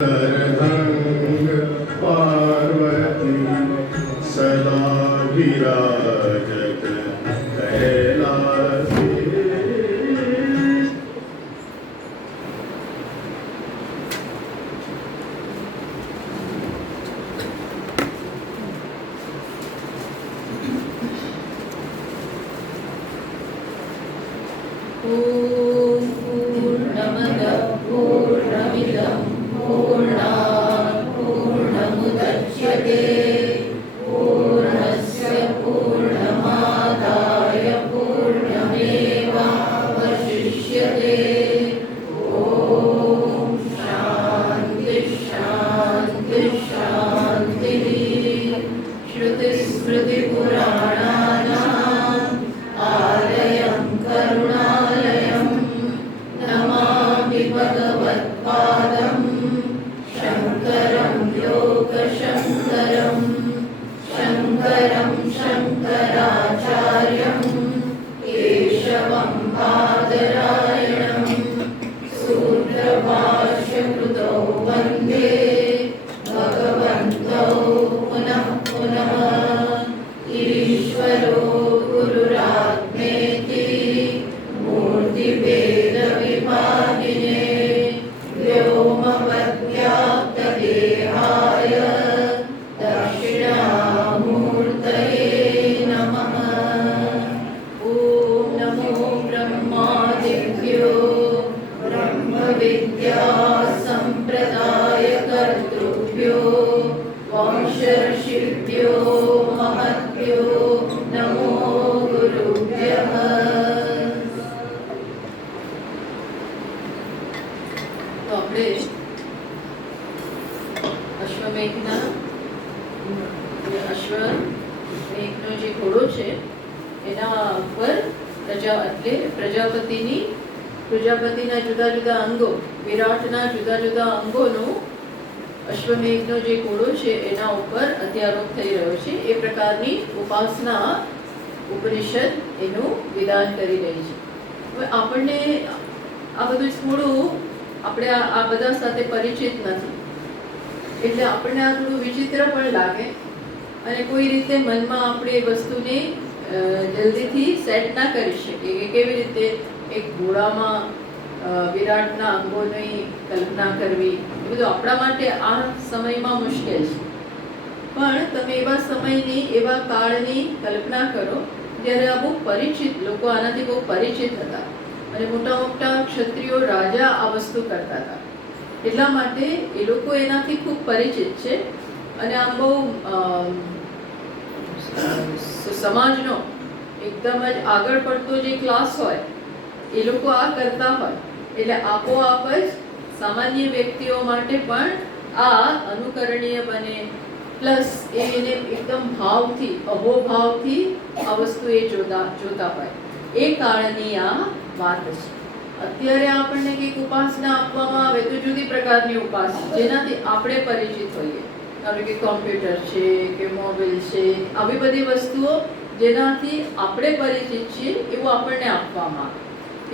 तरंग पार्वती सदा विराजत कैलासे। ॐ पूर्णमदः पूर्णमिदं पूर्णात् पूर्णमुदच्यते पूर्णस्य पूर्णमादाय पूर्णमेवावशिष्यते। ॐ शान्ति शान्ति शान्तिः। श्रुतिस्मृतिपुराणानाम् आलयं करुणालयं नमामि भगवत्पादं शङ्करं लोकशङ्करं शङ्करं शङ्कराचार्यं केशवं बादरायणं सूत्रभाष्यकृतौ वन्दे भगवन्तौ पुनः पुनः। ईश्वरो गुरुरात्मेति मूर्तिभेदविभागिने व्योमवद्व्याप्तदेहाय दक्षिणामूर्तये नमः। ॐ नमो ब्रह्मादिभ्यो ब्रह्मविद्यासम्प्रदायकर्तृभ्यो वंशर्षिभ्यो महद्भ्यो नमो गुरुभ्यः। તો આપણે અશ્વમેઘનો જે ઘોડો છે એના ઉપર પ્રજાપતિના જુદા જુદા અંગો, વિરાટના જુદા જુદા અંગોનું અશ્વમેઘનો જે ઘોડો છે એના ઉપર અધ્યારોપ થઈ રહ્યો છે. એ પ્રકારની ઉપાસના ઉપનિષદ એનું વિધાન કરી રહી છે. હવે આપણને આ બધું થોડું આપણે આ બધા સાથે પરિચિત નથી, એટલે આપણને આ થોડું વિચિત્ર પણ લાગે અને કોઈ રીતે મનમાં આપણે એ વસ્તુને જલ્દીથી સેટ ના કરી શકીએ કે કેવી રીતે એક ઘોડામાં વિરાટના અંગોની કલ્પના કરવી. એ બધું આપણા માટે આ સમયમાં મુશ્કેલ છે. પણ તમે એવા સમયની, એવા કાળની કલ્પના કરો જ્યારે આ બહુ પરિચિત, લોકો આનાથી બહુ પરિચિત હતા અને મોટા મોટા ક્ષત્રિયો, રાજા આ વસ્તુ કરતા હતા. એટલા માટે એ લોકો એનાથી ખૂબ પરિચિત છે અને આમ બહુ સમાજનો એકદમ જ આગળ પડતો જે ક્લાસ હોય એ લોકો આ કરતા હોય એટલે આપોઆપ જ સામાન્ય વ્યક્તિઓ માટે પણ આ અનુકરણીય બને. પ્લસ એને એકદમ ભાવથી, અહોભાવથી આ વસ્તુ એ જોતા હોય. એ કાળની આ વાત છે. અત્યારે આપણને કંઈક ઉપાસના આપવામાં આવે તો જુદી પ્રકારની ઉપાસના જેનાથી આપણે પરિચિત હોઈએ, કારણ કે કોમ્પ્યુટર છે કે મોબાઈલ છે, આવી બધી વસ્તુઓ જેનાથી આપણે પરિચિત છીએ એવું આપણને આપવામાં આવે.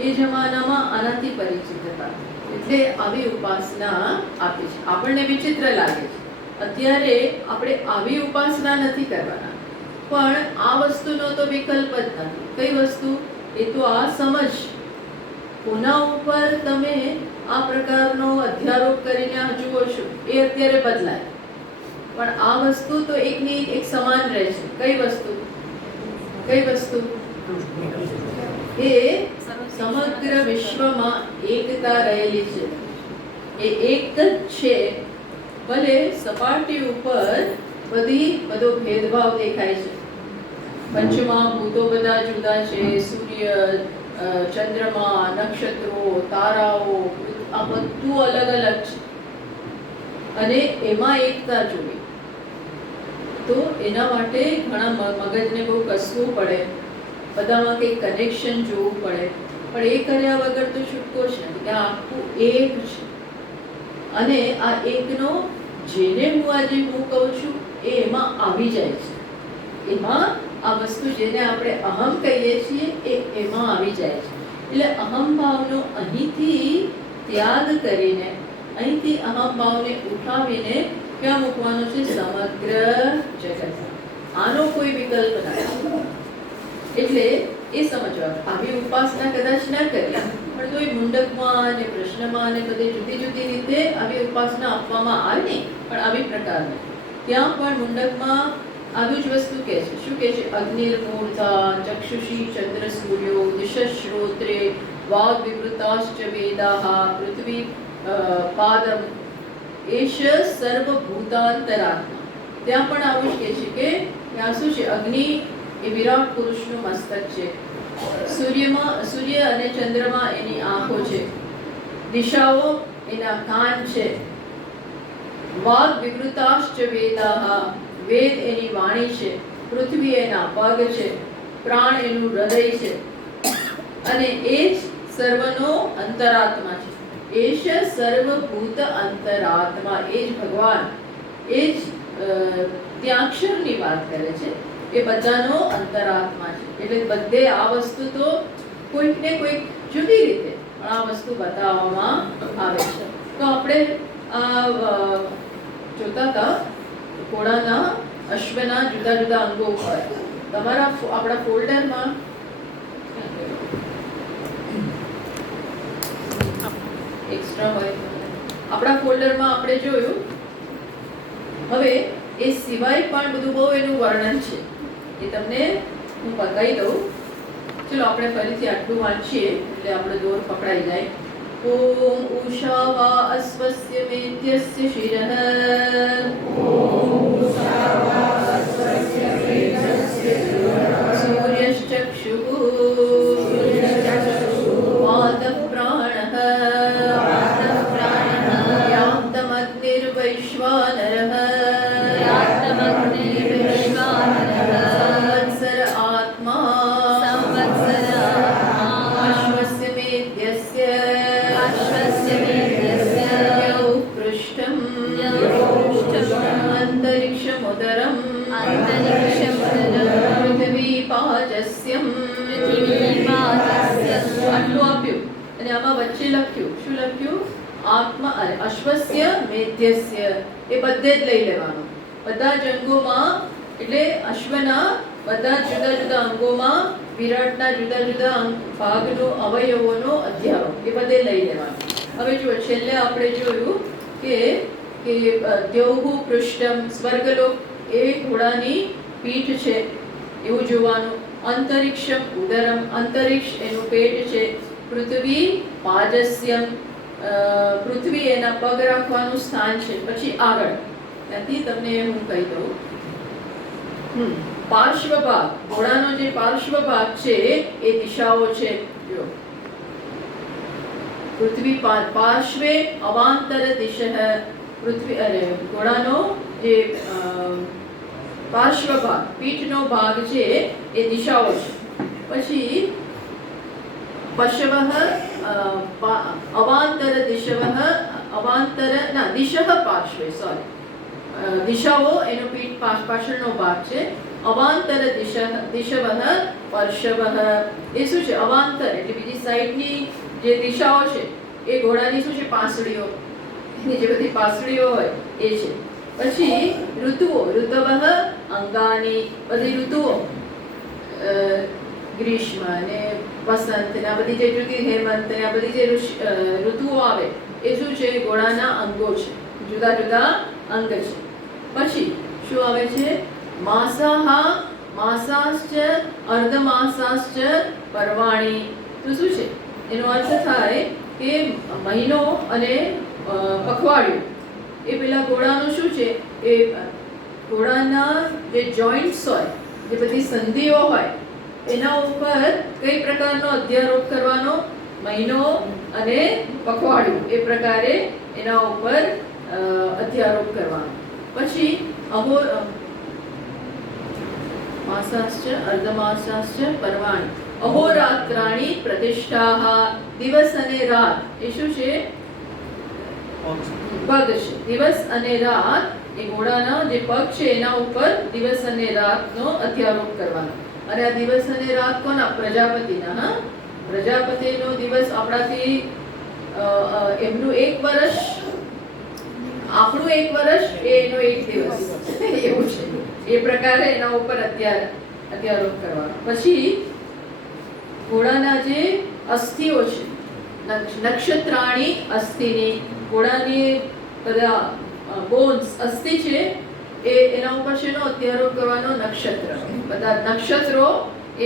એ જમાનામાં આનાથી પરિચિત હતા એટલે આવી ઉપાસના આપી છે. આપણને વિચિત્ર લાગે છે. અત્યારે આપણે આવી ઉપાસના નથી કરવાના, પણ આ વસ્તુનો તો વિકલ્પ જ નથી. કઈ વસ્તુ? એ તો આ સમજ. કોના ઉપર તમે આ પ્રકારનો અધ્યારોપ કરીને જુઓ છો એ અત્યારે બદલાય, પણ આ વસ્તુ તો એકની એક સમાન રહે છે. કઈ વસ્તુ? કઈ વસ્તુ? એ સમગ્ર વિશ્વમાં એકતા રહેલી છે. એ એક જ છે. ભલે સપાટી ઉપર બધો ભેદભાવ દેખાય છે. પંચમહાભૂતો બધા જુદા છે, સૂર્ય, ચંદ્રમા, નક્ષત્રો, તારાઓ, આ બધું અલગ અલગ છે અને એમાં એકતા જોવી તો એના માટે ઘણા મગજને બહુ કસવું પડે, બધામાં કંઈક કનેક્શન જોવું પડે. પણ એ કર્યા વગર તો છૂટકો છે. ત્યાં આખું એક છે અને આ એકનો જેને હું આજે હું કહું છું એ એમાં આવી જાય છે. એમાં આ વસ્તુ જેને આપણે અહમ કહીએ છીએ એ એમાં આવી જાય છે. એટલે અહમ ભાવનો અહીંથી ત્યાગ કરીને અહીંથી અહમભાવને ઉઠાવીને ક્યાં મૂકવાનો છે? સમગ્ર જગત. આનો કોઈ વિકલ્પ નથી. એટલે એ સમજવાનું. આવી ઉપાસના કદાચ ન કરીએ પણ તો એ મુંડકમાં અને પ્રશ્નમાં અને બધે જુદી જુદી રીતે આવી ઉપાસના આપવામાં આવે ને, પણ આવી પ્રકારની ત્યાં પણ મુંડકમાં આવી જ વસ્તુ કહે છે. શું કહે છે? અગ્નિર્મૂર્ધા ચક્ષુષી ચંદ્ર સૂર્યો દિશશ્રોત્રે વાગ વિવૃતાશ્ચ વેદાઃ પૃથ્વી પાદમ એશ સર્વભૂતાંતરાત્મા. ત્યાં પણ આવું જ કહે છે કે ત્યાં શું છે? અગ્નિ એ વિરાટ પુરુષનું મસ્તક છે. સૂર્ય અને ચંદ્રમાં એની આંખો છે. દિશાઓ એના કાન છે. વાગ વિવૃતાશ્ચ વેદાઃ વેદ એની વાણી છે. પૃથ્વી એના પગ છે. પ્રાણ એનું હૃદય છે. અને એ જ સર્વનો અંતરાત્મા છે. એશ સર્વભૂત અંતરાત્મા. એ જ ભગવાન, એ જ ત્યાં અક્ષરની વાત કરે છે. એ બધાનો અંતરાત્મા છે. એટલે બધે આ વસ્તુ તો કોઈક ને કોઈક જુદી રીતે આ વસ્તુ બતાવવામાં આવે છે. તો આપણે આ જોતા હતા ઘોડાના અશ્વના જુદા જુદા અંગો હોય. તમારા આપણા ફોલ્ડરમાં એક્સ્ટ્રા હોય. આપણા ફોલ્ડરમાં આપણે જોયું. હવે એ સિવાય પણ બધું બહુ એનું વર્ણન છે. એ તમને હું બતાવી દઉં. ચલો આપણે ફરીથી આટલું વાંચીએ એટલે આપણે દોર પકડાઈ જાય. ઓમ ઉષાવા અસ્વસ્ય મેધ્યસ્ય શિરઃ સૂર્યશ્ચક્ષુઃ વાતપ્રાણઃ યાતમગ્નિર્વૈશ્વાનરઃ સંવત્સર આત્મા અશ્વસ્ય મેધ્યસ્ય યૌ પૃષ્ઠમ અંતરિક્ષમુદરમ પૃથ્વી પાજસ્યમ. આટલું આપ્યું અને આમાં વચ્ચે લખ્યું. શું લખ્યું? આત્મા અશ્વસ્ય મેધ્યસ્ય. એ બધે જ લઈ લેવાનું. બધા જ અંગોમાં, એટલે અશ્વના બધા જુદા જુદા અંગોમાં વિરાટના જુદા જુદા ભાગનો અવયવોનો અધ્યારોપ એ બધે લઈ લેવાનું. હવે જુઓ છેલ્લે આપણે જોયું કે દ્યૌઃ પૃષ્ઠમ સ્વર્ગલોક એ ઘોડાની પીઠ છે એવું જોવાનું. અંતરિક્ષમ ઉદરમ અંતરિક્ષ એનું પેટ છે. પૃથ્વી પાજસ્યમ પૃથ્વી એના પગ રાખવાનું સ્થાન છે. પછી આગળ ત્યાંથી તમને હું કહી દઉં. પાર્શ્વ ભાગ, ઘોડાનો જે પાર્શ્વ ભાગ છે એ દિશાઓ છે. જો પૃથ્વી પાર્શ્વે અવાંતર દિશ. પૃથ્વી ઘોડાનો જે પાર્શ્વ ભાગ પીઠનો ભાગ છે એ દિશાઓ છે. પછી પશવઃ અવાંતર દિશવઃ દિશઃ પાર્શ્વે દિશાઓ એનો પીઠ પાછળનો ભાગ છે. અવાંતર દિશવઃ પર્શવઃ. એ શું છે? અવાંતર એટલે બીજી સાઈડની જે દિશાઓ છે એ ઘોડાની શું છે? પાંસળીઓ. એની જે બધી પાંસળીઓ હોય એ છે. પછી ઋતુઓ ઋતવઃ અંગાની. બધી ઋતુઓ ગ્રીષ્મ ને વસંત ને આ બધી જે જુદી હેમંત ને આ બધી જે ઋતુઓ આવે એ શું છે? ઘોડાના અંગો છે. જુદા જુદા અંગ છે. પછી શું આવે છે? માસાહ માસાશ્ચ અર્ધમાસાશ્ચ પર્વાણી. તો શું છે? એનો અર્થ થાય કે મહિનો અને પખવાડિયું એ પેલા ઘોડાનું શું છે? એ ઘોડાના જે જોઈન્ટ્સ હોય, જે બધી સંધિઓ હોય એના ઉપર કઈ પ્રકારનો અધ્યારોપ કરવાનો? મહિનો અને પખવાડિયું એ પ્રકારે એના ઉપર અધ્યારોપ કરવાનો. પછી માસાશ્ચ અર્ધમાસાશ્ચ પર્વાણી. અહોરાત્રાણી પ્રતિષ્ઠાઃ. દિવસ અને રાત એ શું છે? પગ છે. દિવસ અને રાત એ ઘોડાના જે પગ છે એના ઉપર દિવસ અને રાતનો અધ્યારોપ કરવાનો. અને આ દિવસ અને રાત કોના? પ્રજાપતિના. પ્રજાપતિનો દિવસ આપણાથી એમનું 1 વર્ષ આપણું 1 વર્ષ એ એનો 1 દિવસ એવું છે. એ પ્રકારે એના ઉપર અધ્યારોપ કરવાનો. પછી ઘોડાના જે અસ્થિઓ છે, નક્ષત્રાણી અસ્થિની, ઘોડાની બધા બોન્સ અસ્થિ છે એ એના ઉપર શેનો અધ્યારોપ કરવાનો? નક્ષત્ર. બધા નક્ષત્રો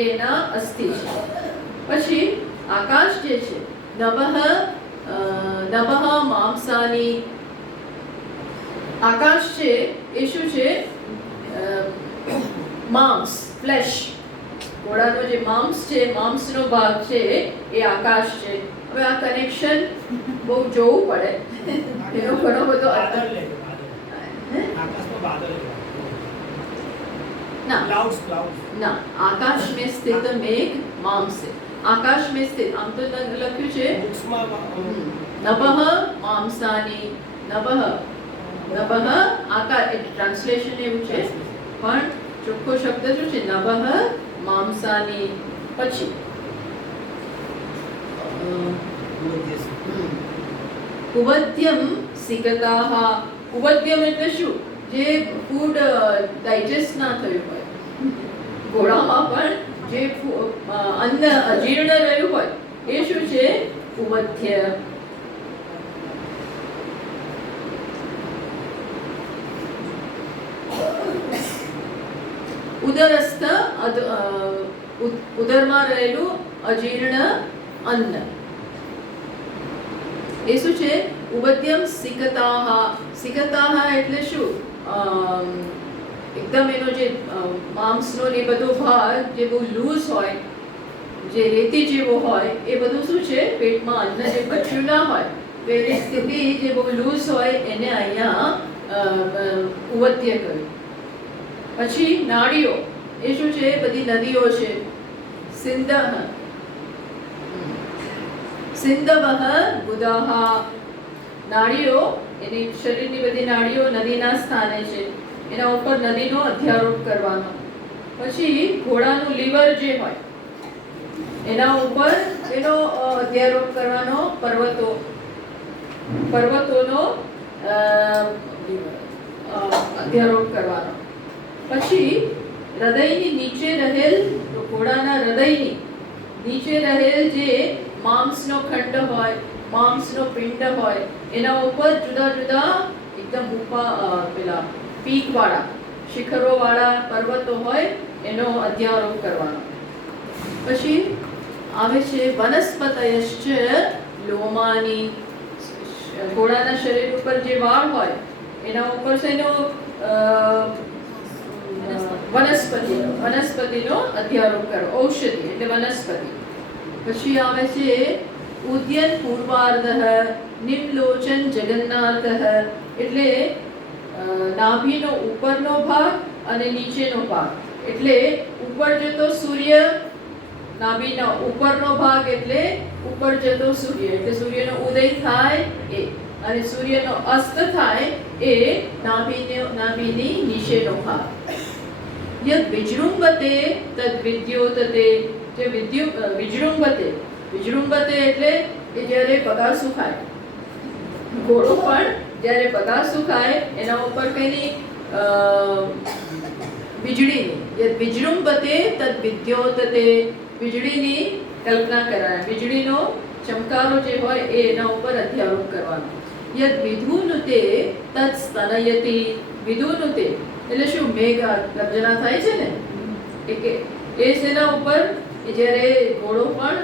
એના અસ્થિ છે. પછી આકાશ જે છે, નભઃ માંસાની, આકાશ છે એ શું છે? માંસ, ફ્લેશ. ઘોડાનો જે માંસ છે, માંસનો ભાગ છે એ આકાશ છે. હવે આ કનેક્શન બહુ જોવું પડે, એનો ઘણો બધો અર્થ. ના ના, આકાશ में स्थित मेघ मांस है. आकाश में स्थित, આમ તો લખ્યું છે નભઃ માંસાની, નભઃ આકાશ, ટ્રાન્સલેશન એવું છે પણ ચોખ્ખો શબ્દ શું છે? નભઃ માંસાની. પછી ઉવદ્યમ સિકતાઃ. ઉવદ્યમ એટલે શું? જે ફૂડ ડાયજેસ્ટ ના થયું હોય, ઘોડામાં પણ જે અન્ન અજીર્ણ રહ્યું હોય એ શું છે? ઉવધ્ય. ઉદરસ્થ, ઉદરમાં રહેલું અજીર્ણ અન્ન એ શું છે? ઉવદ્યમ સિકતાઃ. સિકતાઃ એટલે શું? એકદમ એનો જે માંસનો ને બધો ભાગ જે બહુ લૂઝ હોય, જે રેતી જેવો હોય, એ બધું શું છે? પેટમાં અન્ન જે બચ્યું ના હોય તો એની સ્થિતિ જે બહુ લૂઝ હોય એને અહીંયા ઉવદ્ય કહ્યું. પછી નાડીઓ એ શું છે? બધી નદીઓ છે. સિંધવઃ ગુદાઃ. નાડીઓ, એની શરીરની બધી નાડીઓ નદીના સ્થાને છે, એના ઉપર નદીનો અધ્યારોપ કરવાનો. પછી ઘોડાનું લીવર જે હોય એના ઉપર એનો અધ્યારોપ કરવાનો. પર્વતોનો અધ્યારોપ કરવાનો. પછી હૃદયની નીચે રહેલ, ઘોડાના હૃદયની નીચે રહેલ જે માંસનો ખંડ હોય, માંસનો પિંડ હોય, એના ઉપર જુદા જુદા એકદમ પેલા પીક વાળા, શિખરો વાળા પર્વતો હોય એનો અધ્યારોપ કરવાનો. પછી આવે છે વનસ્પતયશ્ચ લોમાની. ઘોડાના શરીર ઉપર જે વાળ હોય એના ઉપર છે એનો વનસ્પતિનો અધ્યારોપ કરો. ઔષધિ એટલે વનસ્પતિ. પછી આવે છે ઉદ્યન પૂર્વાર્ધઃ નિમ્લોચન જગન્નાથઃ. એટલે નાભીનો ઉપરનો ભાગ અને નીચેનો ભાગ. એટલે ઉપર જતો સૂર્ય, નાભીનો ઉપરનો ભાગ એટલે ઉપર જતો સૂર્ય, એટલે સૂર્યનો ઉદય થાય એ, અને સૂર્યનો અસ્ત થાય એ નાભીની નીચેનો ભાગ. યદ વિજૃંભતે તદ વિદ્યોતતે. જે વિજૃંભતે એટલે કે જ્યારે બગાસું ખાય, ઘોડો પણ જ્યારે બગાસું ખાય એના ઉપર કઈની વીજળીની. યદ વિજૃંભતે તદ વિદ્યોતતે. વીજળીની કલ્પના કરાય, વીજળીનો ચમકારો જે હોય એ એના ઉપર અધ્યારોપ કરવાનો. યદ વિધુનુતે તદ સ્તનયતિ. વિધુનુતે એટલે શું? મેઘ ગર્જના થાય છે ને એ એના ઉપર જ્યારે ઘોડો પણ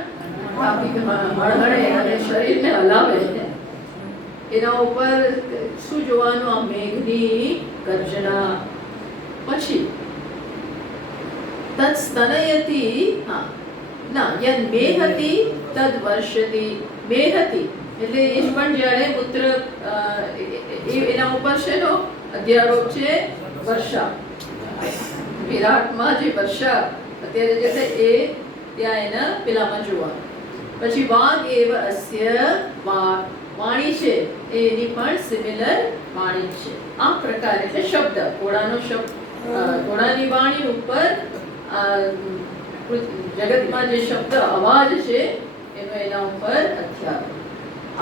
હળહળે અને શરીરને હલાવે એના ઉપર શું જોવાનું? આ મેઘની ગર્જના. પછી તદ સ્તનયતિ. હા ના, યદ મેહતિ તદ વર્ષતિ. મેહતિ એટલે એ પણ જ્યારે મૂત્ર એના ઉપર છે નો અધ્યારોપ છે વર્ષા. વિરાટમાં જે વર્ષા અત્યારે જે છે એ ત્યાં એના પેલામાં જોવાનું. પછી વાગ એવ અસ્ય વાગ. વાણી છે એની પણ સિમિલર વાણી છે. આ પ્રકાર એટલે શબ્દ, ઘોડાનો શબ્દ, ઘોડાની વાણી ઉપર જગતમાં જે શબ્દ અવાજ છે એનો એના ઉપર અધ્યારોપ.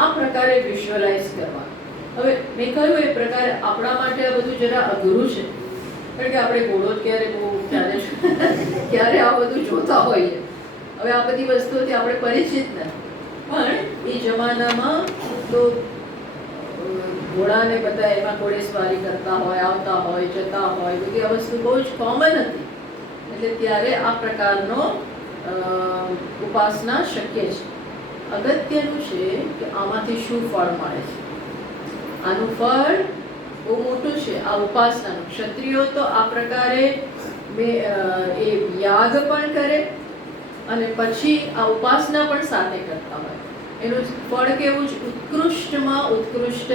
આ પ્રકારે વિઝ્યુઅલાઇઝ કરવા. હવે મેં કહ્યું એ પ્રકારે આપણા માટે આ બધું જરા અઘરું છે, કારણ કે આપણે ઘોડો ક્યારે આ બધું જોતા હોઈએ. હવે આ બધી વસ્તુઓથી આપણે પરિચિત નથી, પણ એ જમાનામાં તો ઘોડાને બધા એમાં ઘોડેસવારી કરતા હોય, આવતા હોય, જતા હોય, બધી આ વસ્તુ બહુ જ કોમન હતી. એટલે ત્યારે આ પ્રકારનો ઉપાસના શક્ય છે. અગત્યનું છે કે આમાંથી શું ફળ મળે છે. આનું ફળ બહુ મોટું છે આ ઉપાસનાનું. ક્ષત્રિયો તો આ પ્રકારે એ યાગ પણ કરે અને પછી આ ઉપાસના પણ સાથે કરતા હોય. એનું ફળ કેવું છે? ઉત્કૃષ્ટમાં ઉત્કૃષ્ટ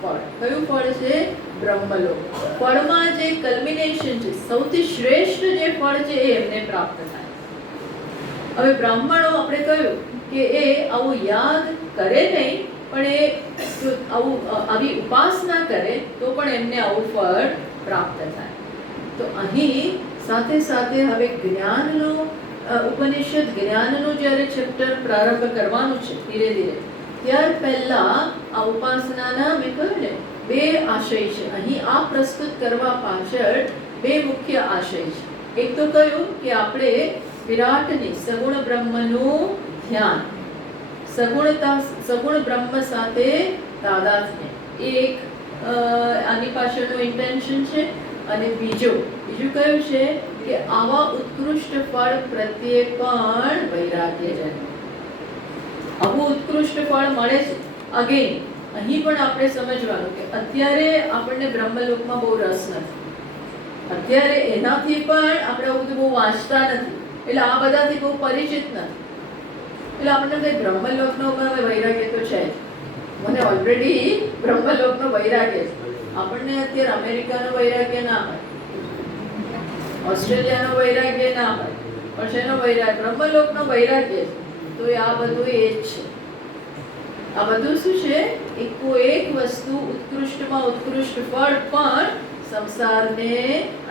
ફળ. કયું ફળ છે? બ્રહ્મલોક. ફળમાં જે કલ્મિનેશન છે, સૌથી શ્રેષ્ઠ જે ફળ છે એ એમને પ્રાપ્ત થાય. હવે બ્રાહ્મણો આપણે કહ્યું કે એ આવું યાગ કરે નહીં, પણ એ જો આવી ઉપાસના કરે તો પણ એમને આવું ફળ પ્રાપ્ત થાય. તો અહીં સાથે સાથે હવે જ્ઞાનનો ઉપનિષદ જ્ઞાનનું જ્યારે ચેપ્ટર પ્રારંભ કરવાનું છે ધીરે ધીરે, ત્યાર પહેલા આ ઉપાસનાના મેં કહ્યું ને 2 આશય છે. અહીં આ પ્રસ્તુત કરવા પાછળ 2 મુખ્ય આશય છે. એક તો કહ્યું કે આપણે વિરાટની સગુણ બ્રહ્મનું ધ્યાન, સગુણ બ્રહ્મ સાથે તાદાત્મ્ય, એક આની પાછળનું ઇન્ટેન્શન છે. અને બીજું કયું છે કે આવા ઉત્કૃષ્ટ ફળ પ્રત્યે પણ વૈરાગ્ય જન્મે. આવું ઉત્કૃષ્ટ ફળ મળે છે. અગેન અહીં પણ આપણે સમજવાનું કે અત્યારે આપણને બ્રહ્મલોકમાં બહુ રસ નથી, અત્યારે એનાથી પણ આપણે આવું બધું બહુ વાંચતા નથી, એટલે આ બધાથી બહુ પરિચિત નથી. એટલે આપણને કંઈ બ્રહ્મલોકનો વૈરાગ્ય તો છે જ. મને ઓલરેડી બ્રહ્મલોકનો વૈરાગ્ય છે. આપણને અત્યારે અમેરિકાનો વૈરાગ્ય ના હોય, ઓસ્ટ્રેલિયાનો વૈરાગ્ય ના હોય, પણ શેનો વૈરાગ્ય? બ્રહ્મલોકનો વૈરાગ્ય છે. તો આ બધું એ જ છે. આ બધું શું છે? એક વસ્તુ ઉત્કૃષ્ટમાં ઉત્કૃષ્ટ ફળ પણ સંસારને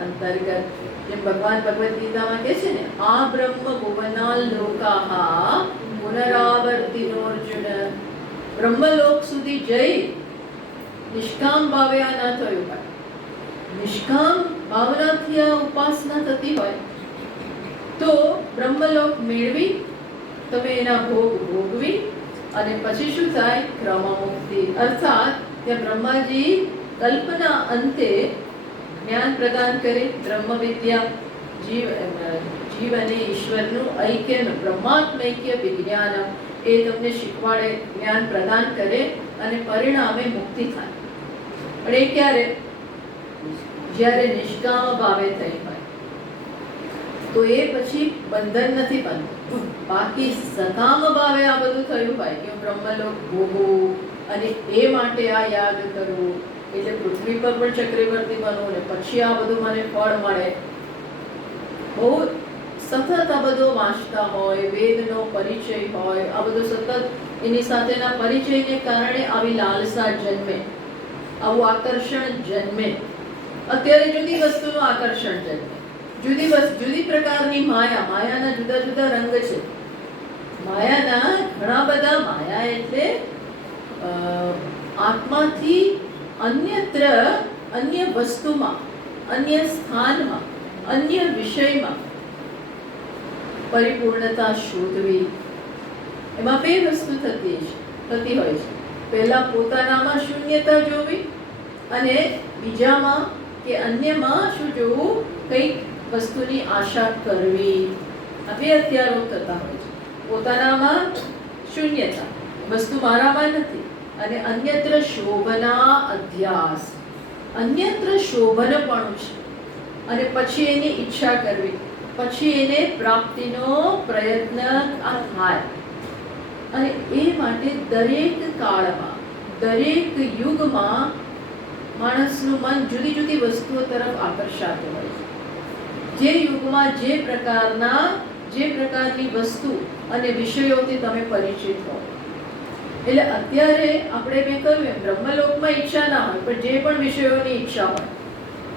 અંતર્ગત, જેમ ભગવાન ભગવદ્ ગીતામાં કહે છે ને, આ બ્રહ્મ ભુવનાલ લોકાહા પુનરાવર્તિનોર્જુન. બ્રહ્મલોક સુધી જઈ નિષ્કામ ભાવે આ ન થયું હોય, નિષ્કામ ભાવનાથી આ ઉપાસના થતી હોય તો બ્રહ્મલોક મેળવી તમે એના ભોગ ભોગવી અને પછી શું થાય? ક્રમમુક્તિ. અર્થાત ત્યાં બ્રહ્માજી કલ્પના અંતે જ્ઞાન પ્રદાન કરે. બ્રહ્મ વિદ્યા, જીવ અને ઈશ્વરનું ઐક્યનું બ્રહ્માત્મૈક્ય વિજ્ઞાન એ તમને શીખવાડે, જ્ઞાન પ્રદાન કરે અને પરિણામે મુક્તિ થાય. પણ એ ક્યારે? જ્યારે નિષ્કામ ભાવે થઈ હોય. તો એ પછી બંધન નથી બનતું. બાકી સકામ ભાવે આ બધું થયું હોય કે હું બ્રહ્મલોક ભોગવું અને એ માટે આ યાગ કરું, એટલે પૃથ્વી પર પણ ચક્રવર્તી બનવું ને પછી આ બધું મને ફળ મળે. બહુ સતત આ બધો વાંચતા હોય, વેદનો પરિચય હોય, આ બધો સતત એની સાથેના પરિચયને કારણે આવી લાલસા જન્મે, આવું આકર્ષણ જન્મે. અત્યારે જુદી વસ્તુનું આકર્ષણ જન્મે, જુદી પ્રકારની માયાના જુદા જુદા રંગ છે. માયાના ઘણા બધા. માયા એટલે આત્માથી અન્યત્ર, અન્ય વસ્તુમાં, અન્ય સ્થાનમાં, અન્ય વિષયમાં પરિપૂર્ણતા શોધવી. એમાં 2 વસ્તુ થતી હોય છે. પહેલા પોતાનામાં શૂન્યતા જોવી અને બીજામાં કે અન્યમાં શું જોવું? કંઈક વસ્તુની આશા કરવી. આ 2 હથિયારો થતા હોય છે. પોતાનામાં શૂન્યતા, વસ્તુ મારામાં નથી, અને અન્યત્ર શોભના અધ્યાસ, અન્યત્ર શોભનપણું છે અને પછી એની ઈચ્છા કરવી, પછી એને પ્રાપ્તિનો પ્રયત્ન થાય. અને એ માટે દરેક કાળમાં, દરેક યુગમાં માણસનું મન જુદી જુદી વસ્તુઓ તરફ આકર્ષાતું હોય છે. જે યુગમાં જે પ્રકારની વસ્તુ અને વિષયોથી તમે પરિચિત હો. એટલે અત્યારે આપણે મેં કહ્યું એમ બ્રહ્મલોકમાં ઈચ્છા ના હોય, પણ જે પણ વિષયોની ઈચ્છા હોય,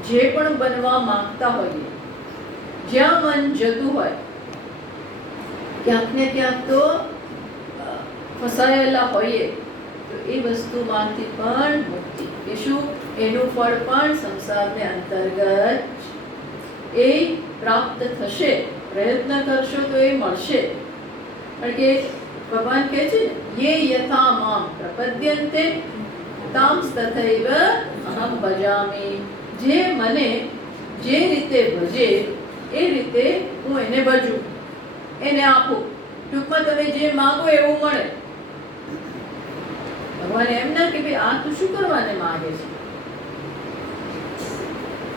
જે પણ બનવા માંગતા હોઈએ, જ્યાં મન જતું હોય, ક્યાંક ને ક્યાંક તો ફસાયેલા હોઈએ તો એ વસ્તુમાંથી પણ મુક્તિ, કે શું એનું ફળ પણ સંસારને અંતર્ગત એ પ્રાપ્ત થશે. પ્રયત્ન કરશો તો એ મળશે. કારણ કે ભગવાન કહે છે યે યથા મામ પ્રપદ્યન્તે તામ તથૈવ અહમ ભજામિ. જે મને જે રીતે ભજે એ રીતે હું એને ભજું, એને આપું. ટૂંકમાં તમે જે માંગો એવું મળે. ભગવાન એમ ના કે ભાઈ આ તું શું કરવાને માંગે છે,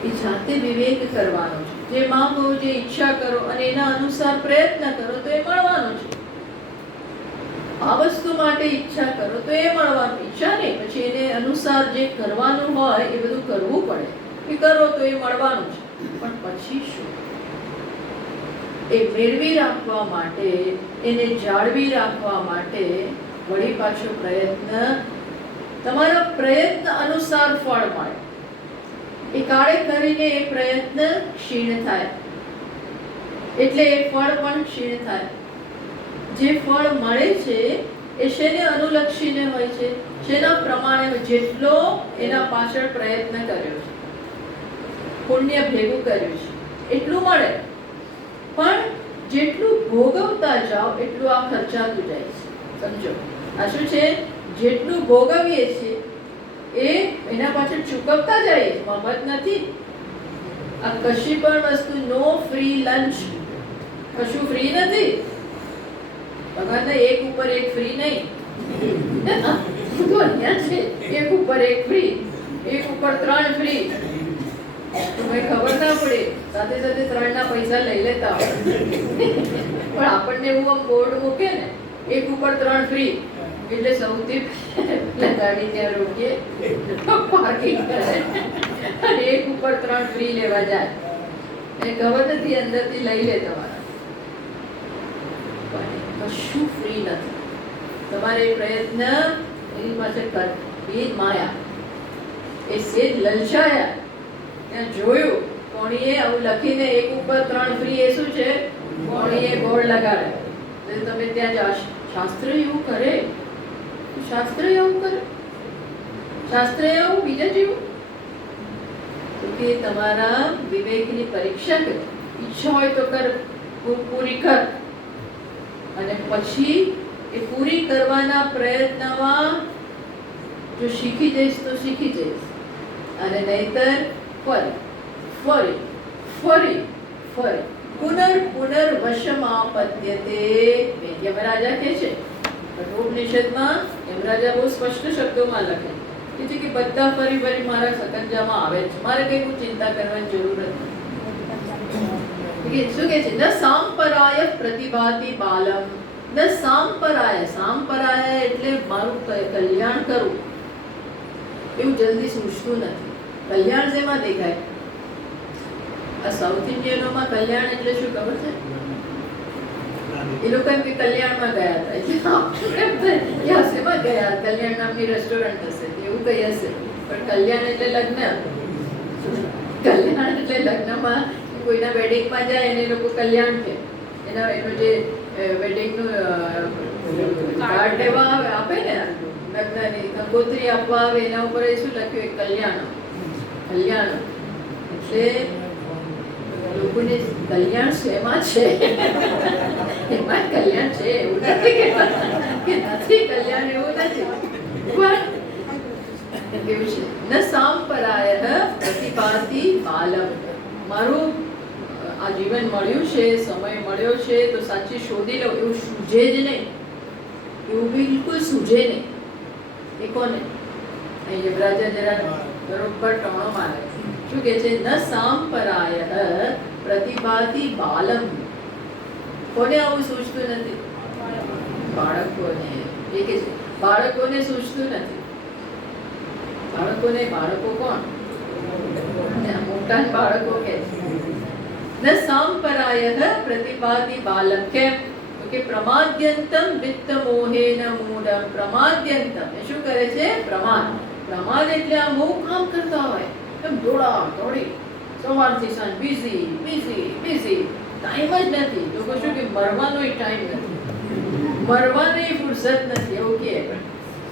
એ જાતે વિવેક કરવાનો છે. જે માંગો, જે ઈચ્છા કરો અને એના અનુસાર પ્રયત્ન કરો તો એ મળવાનું છે. આ વસ્તુ માટે ઈચ્છા કરો તો એ મળવાનું. ઈચ્છા નહીં, પછી એને અનુસાર જે કરવાનું હોય એ બધું કરવું પડે. એ કરો તો એ મળવાનું છે. પણ પછી શું? એ મેળવી રાખવા માટે, એને જાળવી રાખવા માટે વળી પાછો પ્રયત્ન, તમારા પ્રયત્ન અનુસાર ફળ મળે. એ કાળે કરીને એ પ્રયત્ન ક્ષીણ થાય, એટલે એ ફળ પણ ક્ષીણ થાય. જે ફળ મળે છે એ શેને અનુલક્ષીને હોય છે? શેના પ્રમાણે? જેટલો એના પાછળ પ્રયત્ન કર્યો છે, પુણ્ય ભેગું કર્યું છે, એટલું મળે. પણ જેટલું ભોગવતા જાઓ એટલું આ ખર્ચાતું જાય છે. સમજો, આ શું છે? જેટલું ભોગવીએ છીએ એ એના પાછળ ચૂકવતા જાય. મફત નથી આ કશી પણ વસ્તુ. નો ફ્રી લંચ, કશું ફ્રી નથી. ભગવાન એક ઉપર એક ફ્રી નહીં, તો અહીંયા છે એક ઉપર એક ફ્રી, એક ઉપર 3 ફ્રી. તમને ખબર ના પડે, સાથે સાથે 3 ના પૈસા લઈ લેતા હોય. પણ આપણને એવું આમ બોર્ડ મૂકે ને, એક ઉપર 3 ફ્રી, એટલે સૌથી ગાડી ત્યાં રોકીએ, પાર્કિંગ કરે અને એક ઉપર 3 ફ્રી લેવા જાય. એને ખબર નથી અંદરથી લઈ લે તમારા. કશું ફ્રી નથી. તમારે પ્રયત્ન એની પાસે કર. એ માયા, એ સેજ લલચાયા. ત્યાં જોયું કોણીએ આવું લખીને એક ઉપર 3 ફ્રી, એ શું છે? કોણીએ બોર્ડ લગાડે. તમે ત્યાં જાઓ, શાસ્ત્ર એવું કરે, શાસ્ત્ર એવું કરે, શાસ્ત્ર એવું બીજા જેવું. તો કે તમારા વિવેકની પરીક્ષા કરે. ઈચ્છા હોય તો કર, પૂરી કર. અને પછી એ પૂરી કરવાના પ્રયત્નમાં જો શીખી જઈશ તો શીખી જઈશ, અને નહીતર ફરી ફરી ફરી ફરી પુનર્વશમાપદ્યતે. યમરાજા કહે છે કઠોપનિષદમાં, યમરાજા બહુ સ્પષ્ટ શબ્દોમાં લખે છે કે બધા ફરી ફરી મારા સકંજામાં આવે છે, મારે કઈ કોઈ ચિંતા કરવાની જરૂર નથી. શું કે છે? ન સાંપરાય પ્રતિભાતિ બાલમ. ન સાંપરાય. સાંપરાય એટલે મારું કલ્યાણ કરવું, એવું જલ્દી સૂચતું નથી. કલ્યાણ શેમાં દેખાય? આ સાઉથ ઇન્ડિયનોમાં કલ્યાણ એટલે શું ખબર છે? એ લોકો એમ કે કલ્યાણમાં ગયા હતા, એટલે શેમાં ગયા? કલ્યાણ નામની રેસ્ટોરન્ટ હશે, એવું કઈ હશે. પણ કલ્યાણ એટલે લગ્ન. કલ્યાણ એટલે લગ્નમાં કોઈના વેડિંગમાં જાય એને લોકો કલ્યાણ કે. એનું જે વેડિંગનું કાર્ડ લેવા આપે ને, લગ્નની કંકોત્રી આપવા આવે, એના ઉપર એ શું લખ્યું? કલ્યાણ. કલ્યાણ એટલે લોકોને કલ્યાણ શેમાં છે? એમાં કલ્યાણ છે એવું નથી કે નથી કલ્યાણ, એવું નથી. પણ કેવું છે? ન સાંપરાય પ્રતિભાતિ બાલમ. મારું આ જીવન મળ્યું છે, સમય મળ્યો છે તો સાચી શોધી લઉં, એવું સૂઝે જ નહીં. એવું બિલકુલ સૂઝે નહીં. એ કોને? અહીં યમરાજા જરા બરોબર ટોણો મારે. શું કે છે? ન સાંપરાય પ્રતિભાતિ બાલમ. કોને આવું સૂઝતું નથી? બાળકોને. એ કે છે બાળકોને સૂઝતું નથી. બાળકોને, બાળકો કોણ? મોટા બાળકો કે ન સાંપરાય પ્રતિભાતિ બાલમ. કેમ? તો કે પ્રમાદ્યંતમ વિત્ત મોહેન મૂઢમ. પ્રમાદ્યંતમ એ શું કરે છે? પ્રમાદ. પ્રમાદ એટલે આ બહુ કામ કરતા હોય, એમ દોડા દોડી, સવારથી સાંજ બિઝી બિઝી બિઝી, ટાઈમ જ નથી. લોકો શું કે મરવાનો ટાઈમ નથી, મરવાની ફુરસત નથી, એવું કહે.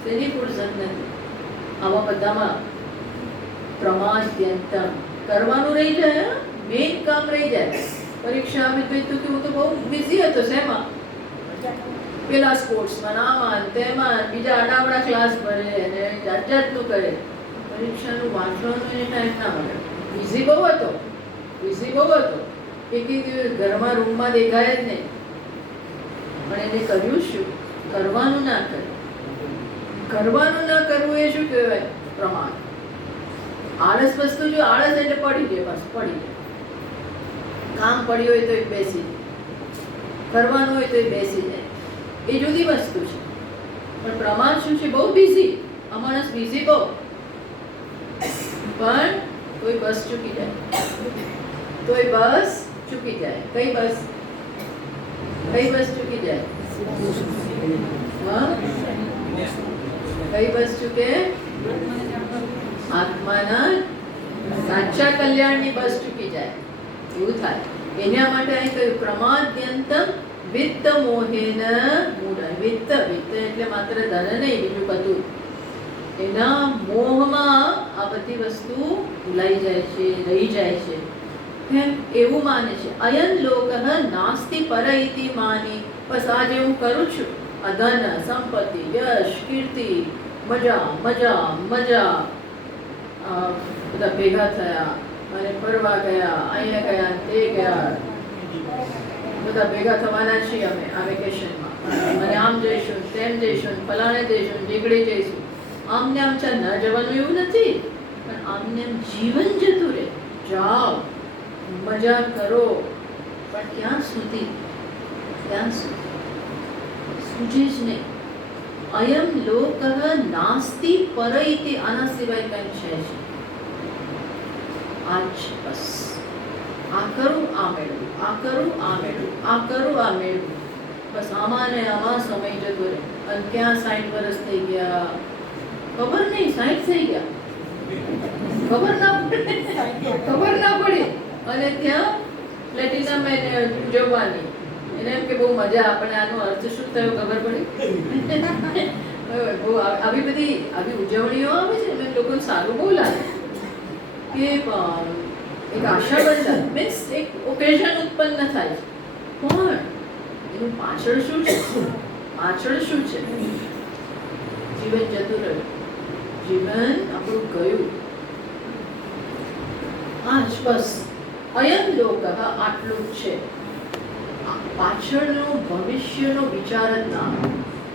તેની ફુરસત નથી. આવા બધામાં પ્રમાદ્યંતમ કરવાનું રહી જાય, મેઇન કામ રહી જાય. પરીક્ષા આવી ગઈ તો હું તો બહુ બિઝી હતો શેમાં, પેલા સ્પોર્ટ્સમાં, આમાં તેમાં, બીજા આડાવડા ક્લાસ ભરે અને જાત જાતનું કરે. પરીક્ષાનું વાંચવાનું એને ટાઈમ ના મળે. બિઝી બહુ હતો. એક ઘરમાં રૂમમાં દેખાય જ નહીં. પણ એને કર્યું શું? કરવાનું ના કરવું એ શું કહેવાય? પ્રમાણ. આળસ વસ્તુ, જો આળસ એટલે પડી જાય, બસ પડી જાય. કામ પડ્યું હોય તો એ બેસી જાય, કરવાનું હોય તો એ બેસી જાય, એ જુદી વસ્તુ છે. પણ પ્રમાણ શું છે? બહુ બિઝી. આ માણસ બિઝી બહુ, પણ કોઈ બસ ચૂકી જાય. કઈ બસ ચૂકી જાય? કઈ બસ ચૂકી જાય? કઈ બસ ચૂકે? આત્માના સાચા કલ્યાણની બસ ચૂકી જાય, એવું થાય. એના માટે અહીં કહ્યું પ્રમાદ્યંતમ વિત્ત મોહેન મૂઢ. વિત્ત એટલે માત્ર ધન નહીં, બીજું બધું. એના મોહમાં આ બધી વસ્તુ ભૂલાઈ જાય છે, રહી જાય છે. એવું માને છે. અયન લોક નાસ્તિ પર ઇતિ માની. બસ આજે હું કરું છું, અધન, સંપત્તિ, યશ, કીર્તિ, મજા બધા ભેગા થયા અને ફરવા ગયા, અહીંયા ગયા, તે ગયા, બધા ભેગા થવાના છીએ અમે આ વેકેશનમાં. અને આમ જઈશું, તેમ જઈશું, ફલાણે જઈશું, ઢીકડી જઈશું. આમને આમ ન જવાનું એવું નથી, પણ આમને આમ જીવન જતું રહે. જાઓ, મજા કરો, પણ ક્યાં સુધી? સૂજે જ નહીં. અયમ લોક નાસ્તિ પરૈતિ. આના સિવાય કંઈ છે જ. આજ બસ આ કરું, આ મેળવું, આ કરું, આ મેળવું, આ કરું, આ મેળવું. બસ આમાં ને આમાં સમય જતો રહે. અને ક્યાં 60 વર્ષ થઈ ગયા, ખબર નહીં. 60 થઈ ગયા, ખબર ના પડી. અને ત્યાં પ્લેટિનમ એને ઉજવવાની, એને એમ કે બહુ મજા. આપણને આનો અર્થ શું થયો ખબર પડી? બહુ આવી બધી ઉજવણીઓ આવે છે ને, લોકોને સારું બહુ લાગે કે એક આશાબંધન મીન્સ એક ઓકેઝન ઉત્પન્ન થાય છે. પણ એનું પાછળ શું છે? જીવન જતું રહ્યું, જીવન આપણું ગયું. આજ બસ અયમ લોક આટલું જ છે. પાછળનો ભવિષ્યનો વિચાર જ ના આવે.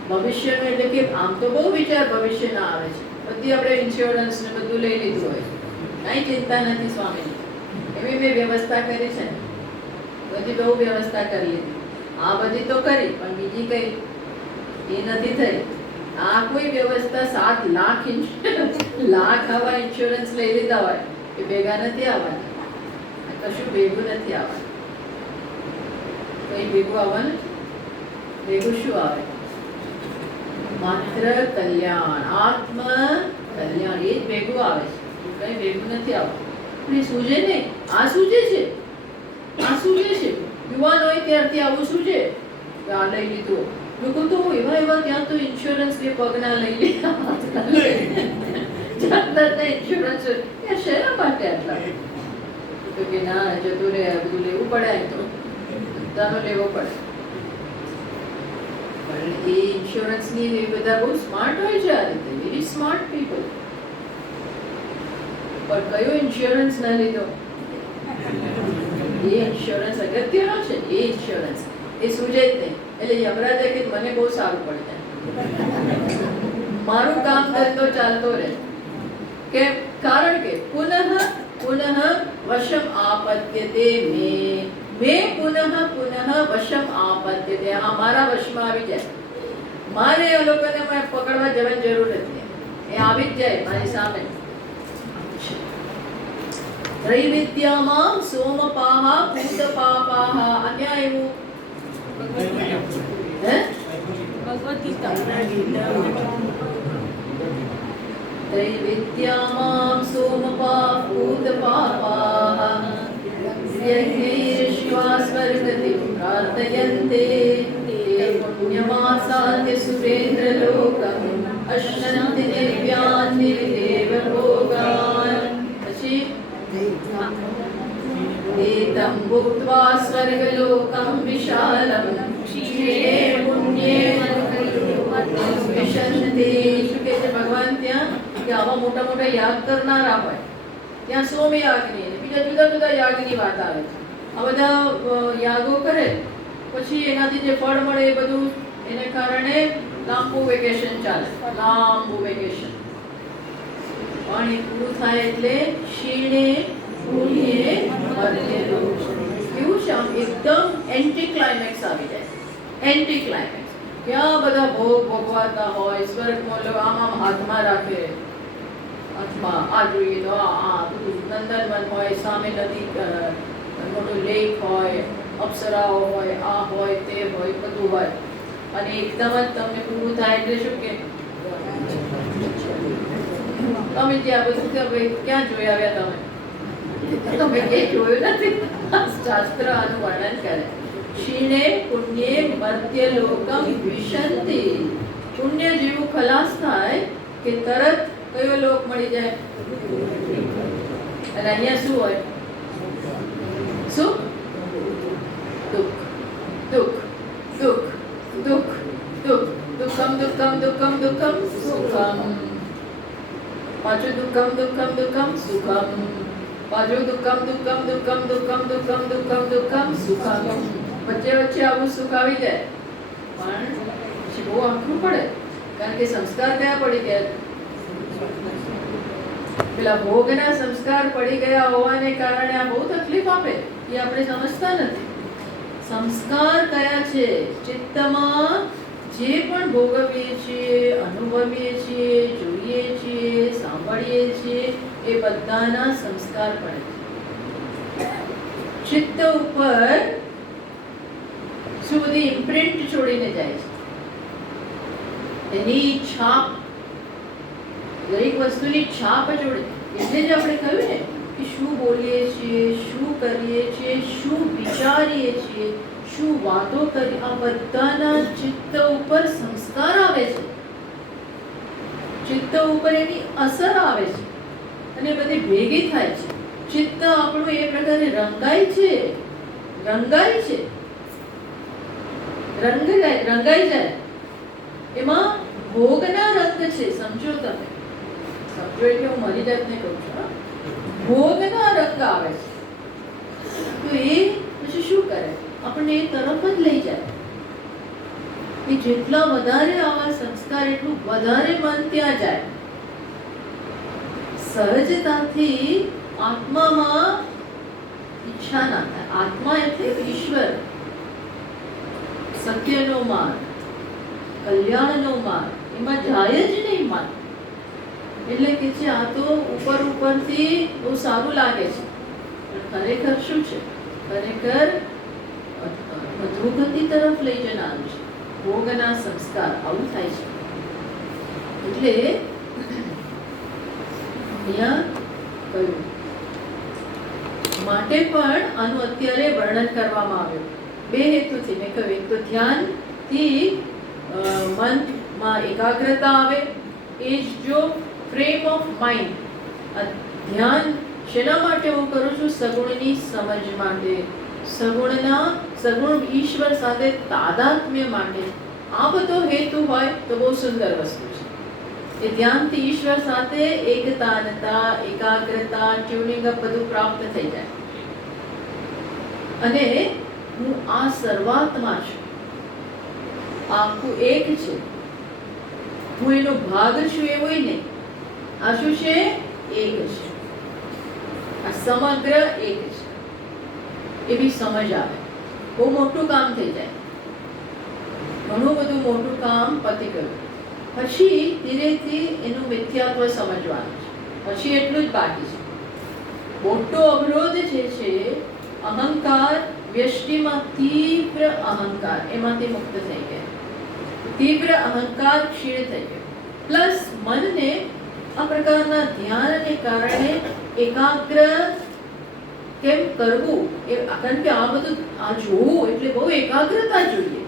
ભવિષ્યનો એટલે કે આમ તો બહુ વિચાર ભવિષ્યના આવે છે. બધી આપણે ઇન્સ્યોરન્સ ને બધું લઈ લીધું હોય, કાંઈ ચિંતા નથી સ્વામી. એવી મેં વ્યવસ્થા કરી છે, બધી બહુ વ્યવસ્થા કરી લીધી. આ બધી તો કરી, પણ બીજી કઈ એ નથી થઈ. આ કોઈ વ્યવસ્થા 7 લાખ આવા ઇન્સ્યોરન્સ લઈ લીધા હોય, એ ભેગા નથી આવવાના. કશું ભેગું નથી આવવાનું. કઈ ભેગું આવવાનું? ભેગું શું આવે? માત્ર કલ્યાણ, આત્મ કલ્યાણ, એ જ ભેગું આવે છે. કઈ ભેગું નથી આવતું. પણ એ સૂજે નહીં. આ સૂજે છે. યુવાન હોય ત્યારથી આવું સૂજે. આ લઈ લીધું. લોકો તો એવા ત્યાં તો ઇન્સ્યોરન્સ કે પગના લઈ લે ઇન્સ્યોરન્સ શેના માટે આટલા? તો કે ના, જતું રહે, બધું લેવું પડે. તો બધાનો લેવો પડે. પણ એ ઇન્સ્યોરન્સની એ બધા બહુ સ્માર્ટ હોય છે. આ રીતે વેરી સ્માર્ટ પીપલ. પણ કયો ઇન્સ્યોરન્સ ના લીધો? એ ઇન્સ્યોરન્સ અગત્યનો છે. એ ઇન્સ્યોરન્સ એ સૂજે જ નહીં. એટલે યમરાજે કે મને બહુ સારું પડે, મારું કામ ધંધો ચાલતો રહે. કેમ? કારણ કે પુનઃ વશમ આપત્યતે મેં પુનઃ વશમ આપત્યતે. હા, મારા વશમાં આવી જાય. મારે એ લોકોને પકડવા જવાની જરૂર નથી. એ આવી જ જાય મારી સામે. ત્રૈવિદ્યામાં સોમપાહા ભૂતપાપાહા. અન્યા એવું ત્રૈવિદ્યામાં સોમપા ભૂતપાપાહ યજ્ઞૈર્ષ્વા સ્વર્ગતિં પ્રાર્થયન્તે તે પુણ્યમાસાદ્ય સુરેન્દ્રલોકં અશ્નંતિ દિવ્યાન નિર્દેવ ભોગાન. પછી એતં ભુક્ત્વા સ્વર્ગલોકં વિશાલમ ક્ષીણે પુણ્યે વિશન્તિ. શું કહે છે ભગવાન ત્યાં કે આવા મોટા મોટા યાગ કરનારા હોય ત્યાં સોમયાગની અને બીજા જુદા જુદા યાગની વાત આવે છે. આ બધા યાગો કરે પછી એનાથી જે ફળ મળે એ બધું એને કારણે લાંબુ વેકેશન ચાલે, લાંબુ વેકેશન. પણ એ પૂરું થાય એટલે ક્ષીણે પુણ્યે મર્ત્યલોક. કેવું છે આમ એકદમ એન્ટી ક્લાઇમેક્સ આવી જાય. એન્ટી ક્લાઇમેક્સ ક્યાં બધા ભોગ ભોગવાતા હોય, સ્વર્ગમાં આમ આમ હાથમાં રાખે, હાથમાં આ જોઈએ તો આ બધું નંદનવન હોય, સામે નદી મોટું લેક હોય, અપ્સરાઓ હોય, આ હોય તે હોય બધું હોય અને એકદમ જ તમને પૂરું થાય એટલે શું કે તમે ત્યાં બધું ક્યાં જોઈ આવ્યા? તમે કે જોયું નથી. શાસ્ત્ર આનું વર્ણન કરે. ક્ષીણે પુણ્યે મર્ત્યલોકમ વિશન્તિ. પુણ્ય જેવું ખલાસ થાય કે તરત કયો લોક મળી જાય? અને અહીંયા શું હોય? સુખ, દુઃખ, દુઃખ, દુઃખ, દુઃખ, દુઃખ, દુઃખમ દુઃખમ દુઃખમ દુઃખમ સુખમ. પાછું દુઃખમ દુઃખમ દુઃખમ સુખમ. પાછું દુઃખમ દુઃખમ દુઃખમ દુઃખમ દુઃખમ દુઃખમ દુઃખમ સુખમ. વચ્ચે વચ્ચે આવું સુખ આવી જાય પણ પછી બહુ આખું પડે કારણ કે સંસ્કાર કયા પડી ગયા? પેલા ભોગના સંસ્કાર પડી ગયા હોવાને કારણે આ બહુ તકલીફ આપે એ આપણે સમજતા નથી. સંસ્કાર કયા છે? ચિત્તમાં જે પણ ભોગવીએ છીએ, અનુભવીએ છીએ, જોઈએ છીએ, સાંભળીએ છીએ એ બધાના સંસ્કાર પડે છે. ચિત્ત ઉપર શું બધી ઇમ્પ્રિન્ટ છોડીને જાય છે, એની છાપ, દરેક વસ્તુની છાપ છોડે. એટલે જ આપણે કહ્યું ને કે શું બોલીએ છીએ, શું કરીએ છીએ, શું વિચારીએ છીએ, શું વાતો કરી, આ બધાના ચિત્ત ઉપર સંસ્કાર આવે છે, ચિત્ત ઉપર એની અસર આવે છે અને બધી ભેગી થાય છે. ચિત્ત આપણું એ પ્રકારે રંગાય છે, રંગાય છે, રંગાઈ જાય. એમાં ભોગના રંગ છે. સમજો તમે, સમજો એટલે હું મારી જાતને કહું છું. ભોગના રંગ આવે છે તો એ પછી શું કરે? આપણને એ તરફ જ લઈ જાય. કે જેટલા વધારે આવા સંસ્કાર એટલું વધારે મન ત્યાં જાય. સહજતાથી આત્મામાં ઈચ્છા ના થાય. આત્મા એટલે ઈશ્વર, સત્યનો માર્ગ, કલ્યાણનો માર્ગ, એમાં જાય જ નહીં મન. એટલે કે છે આ તો ઉપર ઉપરથી બહુ સારું લાગે છે પણ ખરેખર શું છે? ખરેખર અધોગતિ તરફ લઈ જનારું છે. ભોગના સંસ્કાર આવું થાય છે. એટલે અહીંયા કહ્યું માટે પણ આનું અત્યારે વર્ણન કરવામાં આવ્યું બે હેતુથી. મેં કહ્યું એક તો ધ્યાનથી મનમાં એકાગ્રતા આવે, એ જ જો ફ્રેમ ઓફ માઇન્ડ. ધ્યાન શેના માટે હું કરું છું? સગુણની સમજ માટે, સગુણ ઈશ્વર સાથે તાદાત્મ્ય માટે. આ બધો હેતુ હોય તો બહુ સુંદર વસ્તુ છે. એ ધ્યાનથી ઈશ્વર સાથે એકતાનતા, એકાગ્રતા, ટ્યુનિંગ અપ બધું પ્રાપ્ત થઈ જાય. અને હું આ સર્વાત્મા છું, આખું એક છે, હું એનો ભાગ છું એવું નહીં. આ શું છે? એક છે. આ સમગ્ર એક છે એવી સમજ આવે. બહુ મોટું કામ થઈ જાય. ઘણું બધું મોટું કામ પતી ગયું. પછી ધીરેથી એનું મિથ્યાત્વ સમજવાનું છે. પછી એટલું જ બાકી છે. મોટો અવરોધ જે છે અહંકાર, વ્યષ્ટિમાં તીવ્ર અહંકાર, એમાંથી મુક્ત થઈ ગયા. તીવ્ર અહંકાર ક્ષીણ થઈ ગયો. પ્લસ મનને આ પ્રકારના ધ્યાનને કારણે એકાગ્ર કેમ કરવું? કારણ કે આ બધું આ જોવું એટલે બહુ એકાગ્રતા જોઈએ.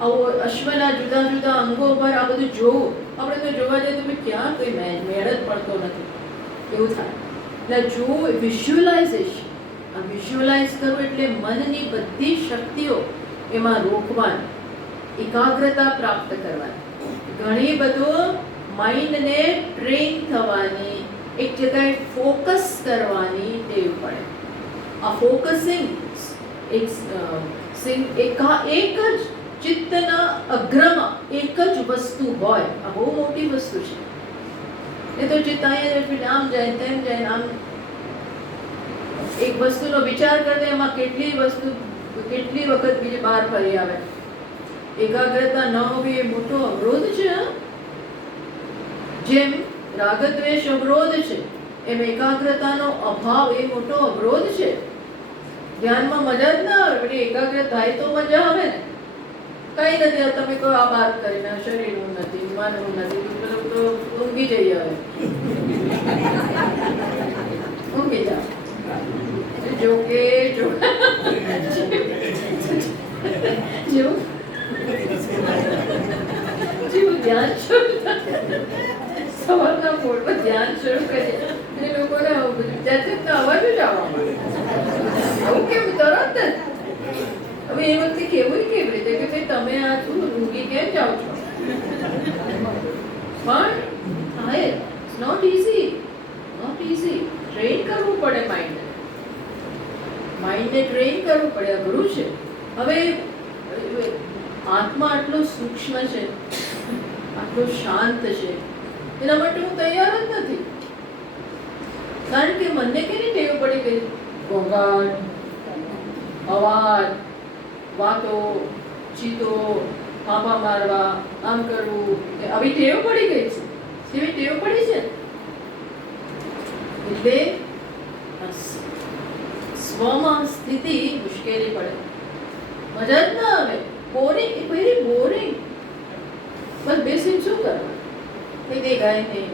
આવો અશ્વના જુદા જુદા અંગો પર આ બધું જોવું આપણે તો જોવા જઈએ તો ભાઈ ક્યાં કોઈ મેળ જ પડતો નથી, એવું થાય. એટલે જો વિઝ્યુઅલાઇઝેશન, આ વિઝ્યુઅલાઇઝ કરવું એટલે મનની બધી શક્તિઓ એમાં રોકવાની, એકાગ્રતા પ્રાપ્ત કરવાની, ઘણી બધું માઇન્ડને ટ્રેન થવાની, એક જગ્યાએ ફોકસ કરવાની ટેવ પડે. આ ફોકસિંગ એક જ ચિત્તના અગ્રમાં એક જ વસ્તુ હોય, આ બહુ મોટી વસ્તુ છે. એ તો ચિત્ત અહીંયા આમ જાય તેમ જાય, આમ એક વસ્તુનો વિચાર કરતા એમાં કેટલી વખત બીજી બહાર ફરી આવે. એકાગ્રતા ન હોવી એ મોટો અવરોધ છે. જેમ રાગદ્વેષ અવરોધ છે, એમ એકાગ્રતાનો અભાવ એ મોટો અવરોધ છે. ધ્યાનમાં મજા જ ના આવે, પછી એકાગ્ર થાય તો મજા આવે ને. કઈ નથી, તમે કહો આ વાત કરીને શરીરનું નથી, મનનું નથી, તો ઊંઘી જઈએ, હવે ઊંઘી જાઓ. જોકે જેવું ધ્યાન સવારના મોડમાં ધ્યાન શરૂ કરીએ એ લોકોને અવાજ જ આવવા માંડે. આવું કેમ તરત જ? હવે એ વખતે કેવું કેવી રીતે કે ભાઈ તમે આ શું ઊંઘી કેમ જાઓ છો? પણ થાય, નોટ ઇઝી. ટ્રેન કરવું પડે માઇન્ડને ટ્રેન કરવું પડે, અઘરું છે. હવે આત્મા આટલો સૂક્ષ્મ છે, આટલો શાંત છે, એના માટે હું તૈયાર જ નથી. કારણ કે મને કેની ટેવ પડી ગઈ, ઘોંઘાટ, અવાજ, વાતો, ચીતો, ફાંફા મારવા, આમ કરવું, આવી ટેવ પડી ગઈ છે. એવી ટેવ પડી છે એટલે સ્વમાં સ્થિતિ મુશ્કેલી પડે, મજા જ ના આવે, બોરિંગ, વેરી બોરિંગ. બસ બેસીને શું કરવાનું? એ દેખાય નહીં,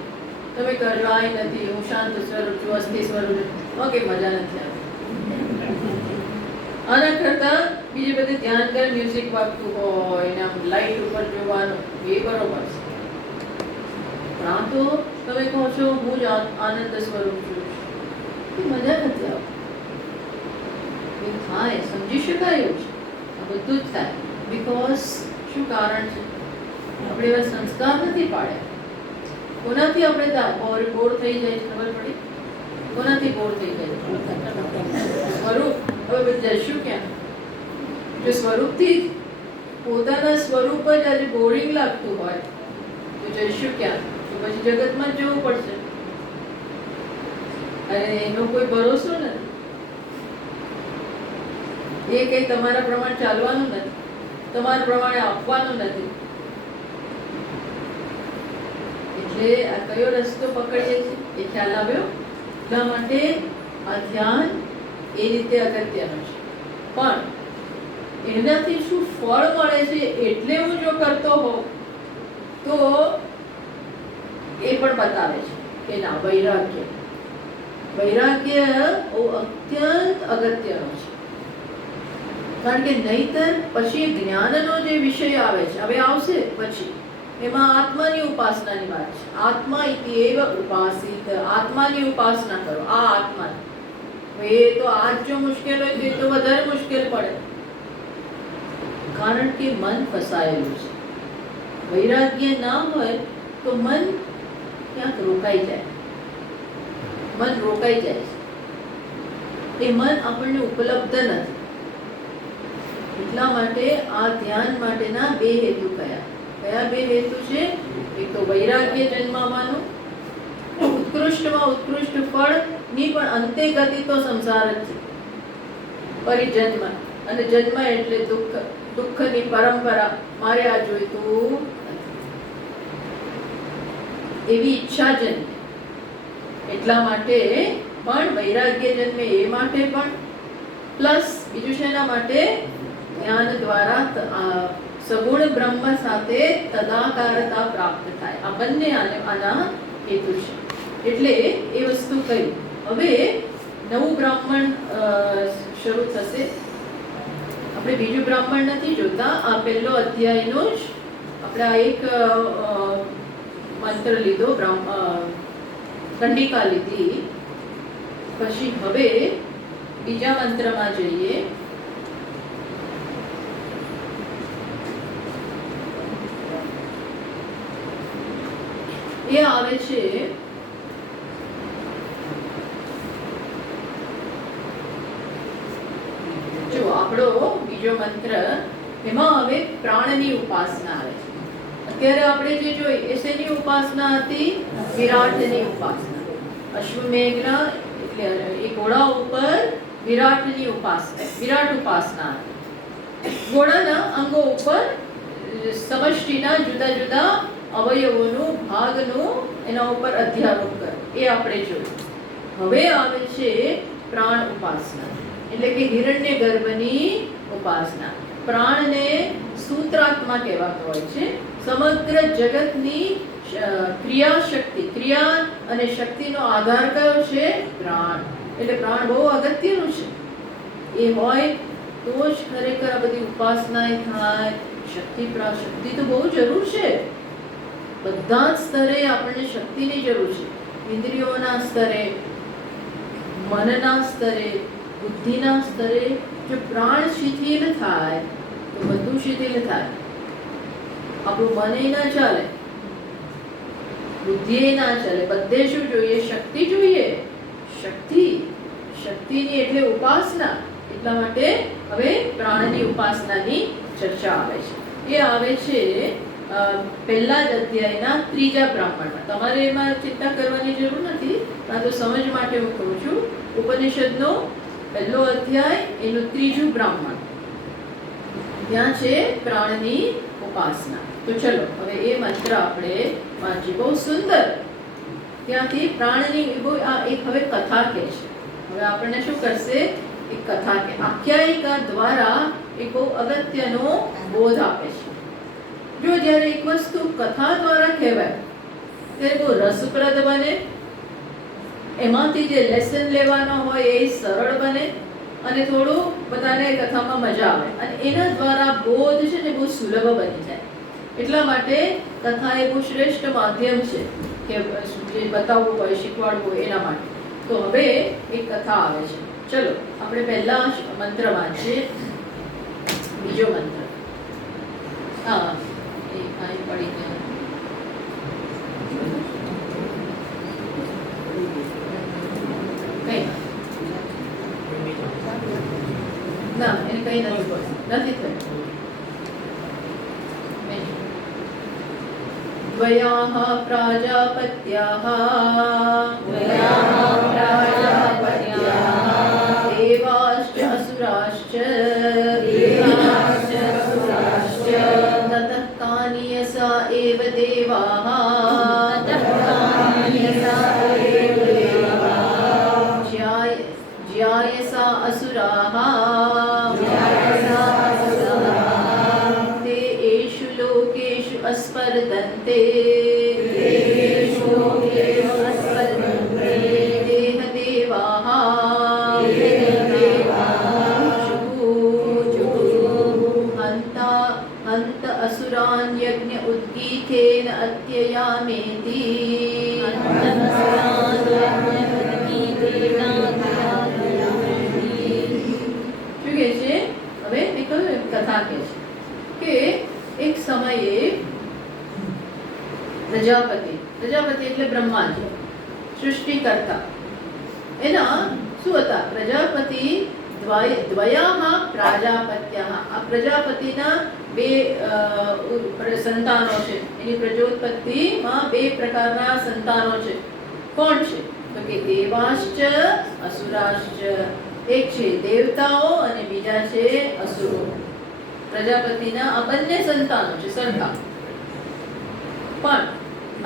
તમે કરજો, આ નથી, હું શાંત સ્વરૂપ છું, અસ્થિ સ્વરૂપ છું, ઓકે, મજા નથી આવતી. આના કરતા બીજી બધી ધ્યાન કરે, મ્યુઝિક વાગતું હોય ને આમ લાઈટ ઉપર જોવાનું, એ બરોબર છે. પણ આ તો તમે કહો છો હું જ આનંદ સ્વરૂપ છું, મજા નથી આવતી. એ થાય, સમજી શકાય એવું છે, આ બધું જ થાય. બીકોઝ શું કારણ છે? આપણે એવા સંસ્કાર નથી પાડ્યા. કોનાથી આપણે બોર થઈ જાય ખબર પડી? કોનાથી બોર થઈ જાય? સ્વરૂપ. હવે જશું ક્યાં? જો સ્વરૂપથી પોતાના સ્વરૂપ જ આજે બોરિંગ લાગતું હોય તો જઈશું ક્યાં? તો પછી જગતમાં જ જવું પડશે, અને એનો કોઈ ભરોસો નથી. એ કઈ તમારા પ્રમાણે ચાલવાનું નથી, તમારા પ્રમાણે આપવાનું નથી. એટલે આ કયો રસ્તો પકડીએ છીએ એ ખ્યાલ આવ્યો. એટલા માટે આ ધ્યાન એ રીતે અગત્યનું છે. પણ એનાથી શું ફળ મળે છે એટલે હું જો કરતો હોઉં તો એ પણ બતાવે છે કે ના, વૈરાગ્ય અત્યંત અગત્યનો છે. કારણ કે નહીતર પછી જ્ઞાનનો જે વિષય આવે છે, હવે આવશે પછી, એમાં આત્માની ઉપાસનાની વાત છે. આત્મા ઇત્યેવ ઉપાસિત, આત્માની ઉપાસના કરો. આ આત્મા એ તો આજ જો મુશ્કેલ હોય તો એ તો વધારે મુશ્કેલ પડે, કારણ કે મન ફસાયેલું છે. વૈરાગ્ય ના હોય તો મન ક્યાંક રોકાઈ જાય, મન રોકાઈ જાય છે. એ મન આપણને ઉપલબ્ધ નથી. એટલા માટે આ ધ્યાન માટેના બે હેતુ કયા બે હેતુ છે? એક તો વૈરાગ્ય જન્માવાનું, ઉત્કૃષ્ટમાં ઉત્કૃષ્ટ ફળ ની પણ અંતે ગતિ તો સંસાર જ છે, પરિજન્મ. અને જન્મ એટલે દુઃખ, દુઃખની પરંપરા, મારે આ જોઈતું એવી ઈચ્છા જન્મે. એટલા માટે પણ વૈરાગ્ય જન્મે, એ માટે પણ પ્લસ બીજું છે એના માટે ધ્યાન દ્વારા સગુણ બ્રહ્મ સાથે તદાકારતા પ્રાપ્ત થાય. આ બંને આના હેતુ છે. એટલે એ વસ્તુ કહી. હવે નવું બ્રાહ્મણ શરૂ થશે. આપણે બીજું બ્રાહ્મણ નથી જોતા, આ પહેલો અધ્યાયનો જ આપણે આ એક મંત્ર લીધો, કંડિકા લીધી. પછી હવે બીજા મંત્રમાં જઈએ. એ આવે છે જો આપણો બીજો મંત્ર, એમાં હવે પ્રાણની ઉપાસના આવે છે. અત્યારે આપણે જે જોઈ એ શેની ઉપાસના હતી? વિરાટની ઉપાસના. અશ્વમેઘના એટલે એ ઘોડા ઉપર વિરાટની ઉપાસના, વિરાટ ઉપાસના. ઘોડાના અંગો ઉપર સમષ્ટિના જુદા જુદા અવયવોનું, ભાગનું એના ઉપર અધ્યારોપ કરે, એ આપણે જોયું. હવે આવે છે પ્રાણ ઉપાસના, એટલે કે હિરણ્ય ગર્ભની ઉપાસના. પ્રાણને સૂત્રાત્મા કહેવાતો હોય છે. સમગ્ર જગતની ક્રિયા શક્તિ, ક્રિયા અને શક્તિનો આધાર કયો છે? પ્રાણ. એટલે પ્રાણ બહુ અગત્યનું છે. એ હોય તો જ ખરેખર આ બધી ઉપાસના થાય. શક્તિ તો બહુ જરૂર છે. બધા જ સ્તરે આપણને શક્તિની જરૂર છે. ઇન્દ્રિયોના સ્તરે, મનના સ્તરે, બુદ્ધિના સ્તરે. જો પ્રાણ શિથિલ થાય તો બધું શિથિલ થાય. આપણું મન ના ચાલે, બુદ્ધિ ના ચાલે. બધે શું જોઈએ? શક્તિ જોઈએ. શક્તિની એટલે ઉપાસના. એટલા માટે હવે પ્રાણની ઉપાસનાની ચર્ચા આવે છે. એ આવે છે પહેલા જ અધ્યાયના 3જા બ્રાહ્મણમાં. તમારે એમાં ચિંતા કરવાની જરૂર નથી, આ તો સમજ માટે હું કહું છું. ઉપનિષદનો પહેલો અધ્યાય, એનું 3જું બ્રાહ્મણ, ત્યાં છે પ્રાણની ઉપાસના. તો ચલો હવે એ મંત્ર આપણે વાંચીએ. બહુ સુંદર. ત્યાંથી પ્રાણની એક હવે કથા કહે છે. હવે આપણને શું કરશે? એક કથા કે આખ્યાયિકા દ્વારા એક બહુ અગત્યનો બોધ આપે છે. જો જ્યારે એક વસ્તુ કથા દ્વારા કહેવાય ત્યારે બહુ રસપ્રદ બને, એમાંથી જે લેસન લેવાનો હોય એ સરળ બને, અને થોડું બધાને કથામાં મજા આવે, અને એના દ્વારા બોધ છે ને બહુ સુલભ બની જાય. એટલા માટે કથા એ બહુ શ્રેષ્ઠ માધ્યમ છે કે જે બતાવવું હોય, શીખવાડવું હોય એના માટે. તો હવે એક કથા આવે છે. ચલો આપણે પહેલા મંત્ર વાંચીએ. બીજો મંત્ર. હા, એ કાંઈ પડી ગયો. ના, એને કઈ નથી થયું. દ્વયાઃ પ્રાજાપત્યાઃ દેવાશ્ચ અસુરાશ્ચ તતઃ કાનિયસા એવ દેવાઃ જ્યાયસા અસુરાઃ તે એષુ લોકેષુ અસ્પર્ધન્તે દેહદેવાઃ હંત અસુરાન યજ્ઞ ઉદ્ગીથેન અત્યયામેતિ. શું કહે છે? હવે મેં કહ્યું કથા કહે છે કે એક સમયે પ્રજાપતિ એટલે બ્રહ્માજી, સૃષ્ટિકર્તા, એના શું હતા? પ્રજાપતિ દ્વયાઃ પ્રાજાપત્યાઃ. આ પ્રજાપતિના બે સંતાનો છે. એની પ્રજોત્પત્તિમાં બે પ્રકારના સંતાનો છે. કોણ છે? તો કે દેવાશ્ચ અસુરાશ્ચ. એક છે દેવતાઓ અને બીજા છે અસુરો. પ્રજાપતિના આ બંને સંતાનો છે સરખા. પણ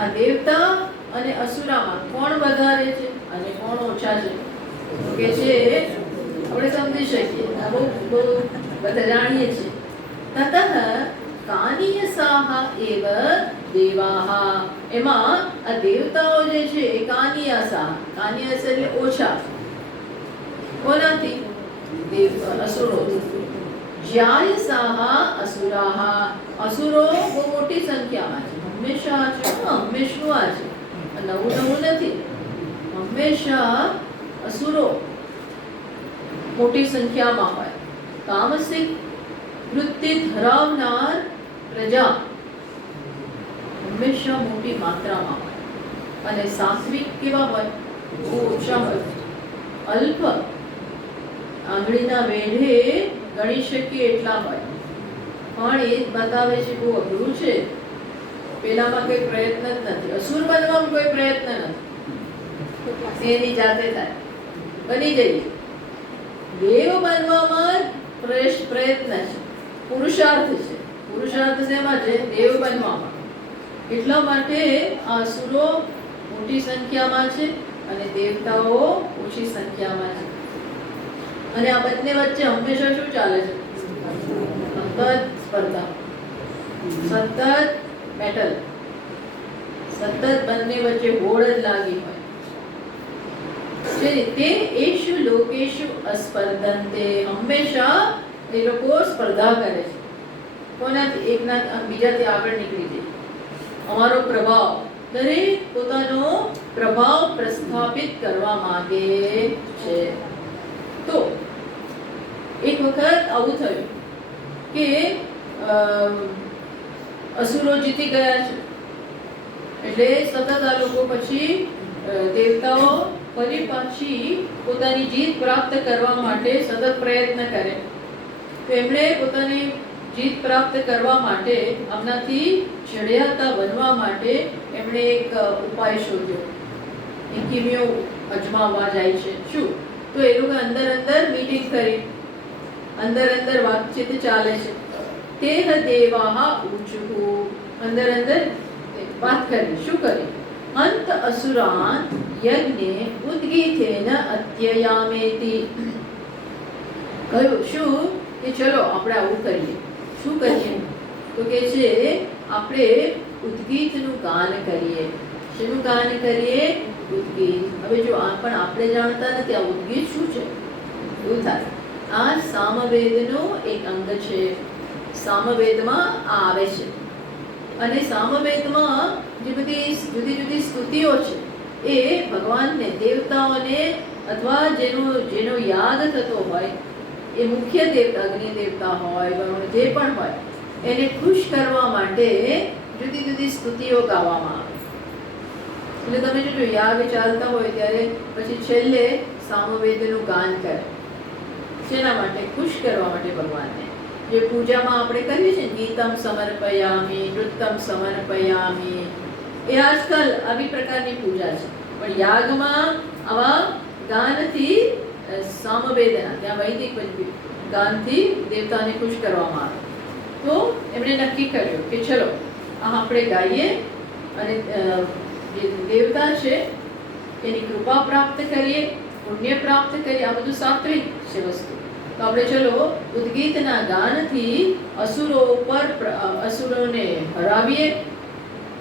આ દેવતા અને અસુરામાં કોણ વધારે છે અને કોણ ઓછા છે? તો કે છે આપણે સમજી શકીએ, આ બહુ બધા જાણીએ છીએ. તતઃ કાનિયસાઃ એવ દેવાઃ. એમાં આ દેવતાઓ જે છે એ કાનિયસાઃ, કાનિયસ એટલે ઓછા. કોનાથી? અસુરોથી. જ્યાયસાઃ અસુરાઃ. અસુરો બહુ મોટી સંખ્યામાં છે, હંમેશા છે. હંમેશનું આ છે, નવું નવું નથી. હંમેશા અસુરો મોટી સંખ્યામાં હોય. તામસિક વૃત્તિ ધરાવનાર પ્રજા હંમેશા મોટી માત્રામાં હોય, અને સાત્વિક કેવા હોય? ઓછા હોય, અલ્પ, આંગળીના વેઢે ગણી શકીએ એટલા હોય. પણ એ જ બતાવે છે બહુ અઘરું છે, પેલામાં કોઈ પ્રયત્ન જ નથી. અસુર બનવામાં કોઈ પ્રયત્ન નથી, એની જાતે થાય, બની જઈએ. દેવ બનવામાં પ્રયત્ન છે, પુરુષાર્થ છે. પુરુષાર્થ શેમાં છે? દેવ બનવામાં. એટલા માટે આ અસુરો મોટી સંખ્યામાં છે અને દેવતાઓ ઓછી સંખ્યામાં છે. અને આ બંને વચ્ચે હંમેશા શું ચાલે છે? સતત સ્પર્ધા, સતત બેટલ, સતત બંને વચ્ચે હોડ જ લાગી હોય. જે રીતે એષુ લોકેષુ અસ્પર્ધન્તે, હંમેશા એ લોકો સ્પર્ધા કરે છે. કોનાથી? એકના બીજાથી આગળ નીકળી જાય. અમારો પ્રભાવ, દરેક પોતાનો પ્રભાવ પ્રસ્થાપિત કરવા માંગે છે. તો એક વખત આવું થયું કે અસુરો જીતી ગયા છે, એટલે સતત આ લોકો પછી દેવતાઓ ફરી પાછી પોતાની જીત પ્રાપ્ત કરવા માટે સતત પ્રયત્ન કરે. તો એમણે પોતાની જીત પ્રાપ્ત કરવા માટે, આમનાથી ચડિયાતા બનવા માટે એમણે એક ઉપાય શોધ્યો. એ કિમિયો અજમાવવા જાય છે. શું? તો એ લોકો અંદર અંદર મીટિંગ કરી, અંદર અંદર વાતચીત ચાલે છે. તેહ દેવાહ ઊચુઃ, અંદર અંદર વાત કરી. શું કરી? અંત અસુરાન યજ્ઞે ઉદ્ગીથેન અત્યયામેતિ. કહ્યું શું? કે ચલો આપણે આવું કરીએ. શું કરીએ? તો કે છે આપણે ઉદ્ગીતનું ગાન કરીએ. શેનું ગાન કરીએ? ઉદ્ગીત. હવે જો આ પણ આપણે જાણતા નથી આ ઉદ્ગીત શું છે. શું થાય? આ સામવેદનો એક અંગ છે. સામવેદમાં આ આવે છે, અને સામવેદમાં જે બધી જુદી જુદી સ્તુતિઓ છે એ ભગવાનને, દેવતાઓને, અથવા જેનો યાદ થતો હોય, એ મુખ્ય દેવતા, અગ્નિ દેવતા હોય, વરુણ, જે પણ હોય, એને ખુશ કરવા માટે જુદી જુદી સ્તુતિઓ ગાવામાં આવે. એટલે તમે જો યાગ ચાલતા હોય ત્યારે પછી છેલ્લે સામવેદનું ગાન કરે. શેના માટે? ખુશ કરવા માટે ભગવાનને. જે પૂજામાં આપણે કરીએ છીએ, ગીતમ સમર્પયામિ, નૃત્યમ સમર્પયામિ, એ આજકાલ આવી પ્રકારની પૂજા છે. પણ યાગમાં આવા ગાનથી, સામવેદના, ત્યાં વૈદિક ગાનથી દેવતાને ખુશ કરવામાં આવે. તો એમણે નક્કી કર્યું કે ચલો આ આપણે ગાઈએ અને જે દેવતા છે એની કૃપા પ્રાપ્ત કરીએ, પુણ્ય પ્રાપ્ત કરીએ. આ બધું સાત્વિક છે વસ્તુ. તો આપણે ચલો ઉદ્ગીતના ગાનથી અસુરો પર, અસુરોને હરાવીએ,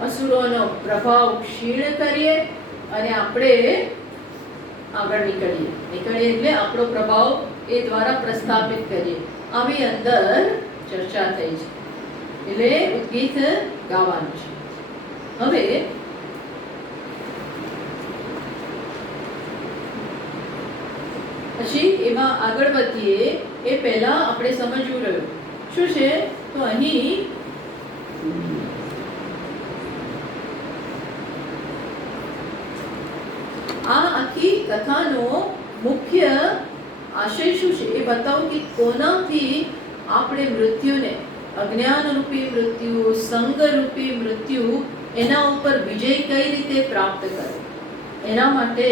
અસુરોનો પ્રભાવ ક્ષીણ કરીએ, અને આપણે આગળ નીકળીએ એટલે આપણો પ્રભાવ એ દ્વારા પ્રસ્થાપિત કરીએ. આવી અંદર ચર્ચા થઈ છે. એટલે ઉદ્ગીત ગાવાનું છે. હવે પછી એમાં આગળ વધીએ એ પહેલા આપણે સમજવું રહ્યું શું છે. તો અહીં આ આખી કથાનો મુખ્ય આશય શું છે એ બતાવું કે કોનાથી આપણે મૃત્યુને, અજ્ઞાન રૂપી મૃત્યુ, સંગ રૂપી મૃત્યુ, એના ઉપર વિજય કઈ રીતે પ્રાપ્ત કરવો, એના માટે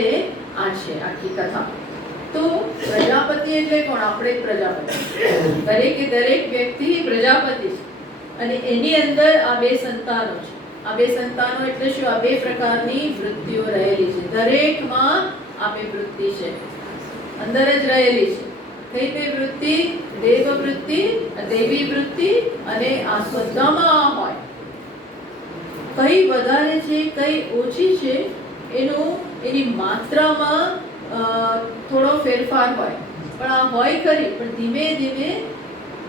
આ છે આખી કથા. તો પ્રજાપતિ એટલે કોણ? આપણે પ્રજાપતિ. દરેકે દરેક વ્યક્તિ પ્રજાપતિ છે, અને એની અંદર આ બે સંતાનો છે. આ બે સંતાનો એટલે શું? આ બે પ્રકારની વૃત્તિઓ રહેલી છે. દરેકમાં આ બે વૃત્તિ છે, અંદર જ રહેલી છે. કઈ કઈ વૃત્તિ? દેવ વૃત્તિ, દૈવી વૃત્તિ, અને આ બધામાં હોય. કઈ વધારે છે, કઈ ઓછી છે, એની માત્રામાં થોડો ફેરફાર હોય, પણ આ હોય ખરી. પણ ધીમે ધીમે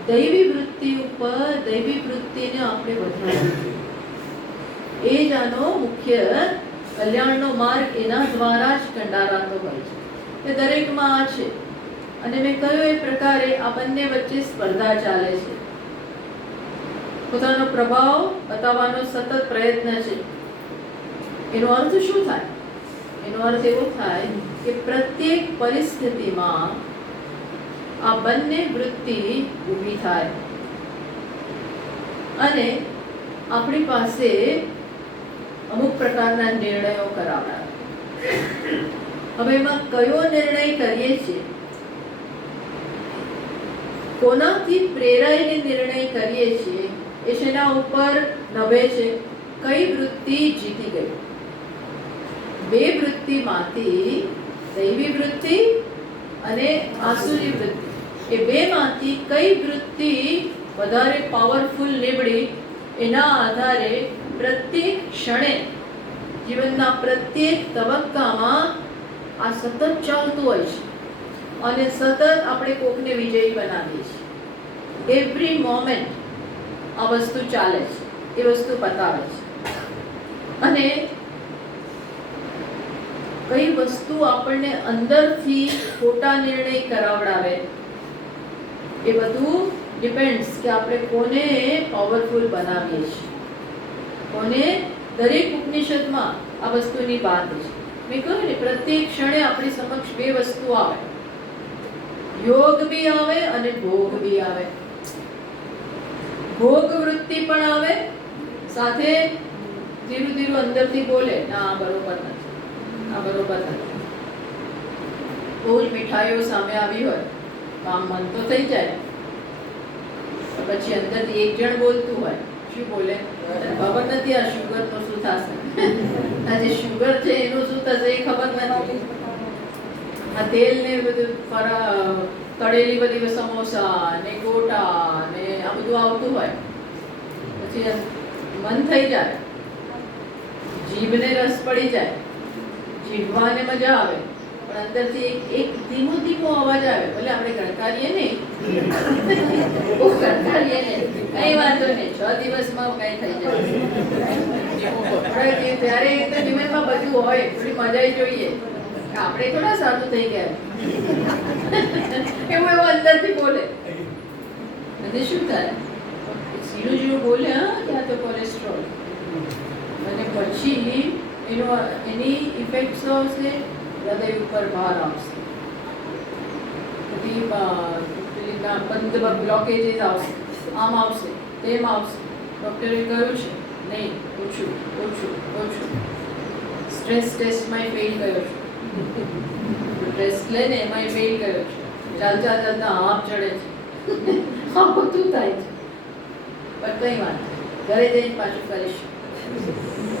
દૈવી વૃત્તિ ઉપર, દૈવી વૃત્તિને આપણે વધારવી જોઈએ. એ જ આનો મુખ્ય કલ્યાણનો માર્ગ એના દ્વારા જ કંડારાતો હોય છે. એ દરેકમાં આ છે. અને મેં કહ્યું એ પ્રકારે આ બંને વચ્ચે સ્પર્ધા ચાલે છે. પોતાનો પ્રભાવ બતાવવાનો સતત પ્રયત્ન છે. એનો અર્થ શું થાય? એનો અર્થ એવો થાય કે પ્રત્યેક પરિસ્થિતિમાં આ બંને વૃત્તિ ઊભી થાય અને આપણી પાસે અમુક પ્રકારના નિર્ણયો કરાવડાવે. હવે એમાં કયો નિર્ણય કરીએ છીએ, કોનાથી પ્રેરાઈને નિર્ણય કરીએ છીએ, એ શેના ઉપર નભે છે? કઈ વૃત્તિ જીતી ગઈ? બે વૃત્તિમાંથી દૈવી વૃત્તિ અને આસુરી વૃત્તિ, એ બેમાંથી કઈ વૃત્તિ વધારે પાવરફુલ નીવડી, એના આધારે પ્રત્યેક ક્ષણે જીવનના પ્રત્યેક તબક્કામાં આ સતત ચાલતું હોય છે અને સતત આપણે કોકને વિજયી બનાવીએ છીએ. એવરી મોમેન્ટ આ વસ્તુ ચાલે છે, એ વસ્તુ બતાવે છે. અને કઈ વસ્તુ આપણને અંદરથી ખોટા નિર્ણય કરાવડાવે, એ બધું ડિપેન્ડ્સ કે આપણે કોને પાવરફુલ બનાવીએ છીએ, કોને. દરેક ઉપનિષદમાં આ વસ્તુની વાત છે. મેં કહ્યું ને, પ્રત્યેક ક્ષણે આપણી સમક્ષ બે વસ્તુ આવે, યોગ બી આવે અને ભોગ બી આવે. ભોગ વૃત્તિ પણ આવે, સાથે ધીરું ધીરું અંદરથી બોલે, ના આ બરોબર નથી, આ બરોબર નથી. બહુ જ મીઠાઈઓ સામે આવી હોય, કામ મન તો થઈ જાય, પછી અંદરથી એક જણ બોલતું હોય, શું બોલે? ખબર નથી આ શુગર તો શું થશે, આ જે શુગર છે એનું શું થશે એ ખબર નથી. આ તેલ ને બધું તળેલી બધી સમોસા ને ગોટા ને આ બધું આવતું હોય, પછી મન થઈ જાય, જીભને રસ પડી જાય, જીભવાને મજા આવે, પણ અંદરથી એક ધીમો ધીમો અવાજ આવે, ભલે આપણે ગણકારીએ નહીં, બહુ ગણકારીએ નહીં, કઈ વાંધો નહીં, 6 દિવસમાં કઈ થઈ જાય. ત્યારે તો જીવનમાં બધું હોય, થોડી મજા જોઈએ, આપણે થોડા સારું થઈ ગયા એવું એવું અંદરથી બોલે. અને શું થાય? સીધું જેવું બોલે, હા ત્યાં તો કોલેસ્ટ્રોલ, અને પછી એની ઇફેક્ટ્સ આવશે, હૃદય ઉપર ભાર આવશે, બધી બ્લોકેજીસ આવશે, આમ આવશે, તેમ આવશે. ડૉક્ટરે કહ્યું છે નહીં, ઓછું ઓછું ઓછું. સ્ટ્રેસ ટેસ્ટમાં ફેલ ગયો છે, ટેસ્ટ લે ને એમાં ફેલ ગયો છે, ચાલતા ચાલતા હાફ ચડે છે, આ બધું થાય છે. પણ કઈ વાત, ઘરે જઈને પાછું કરીશું,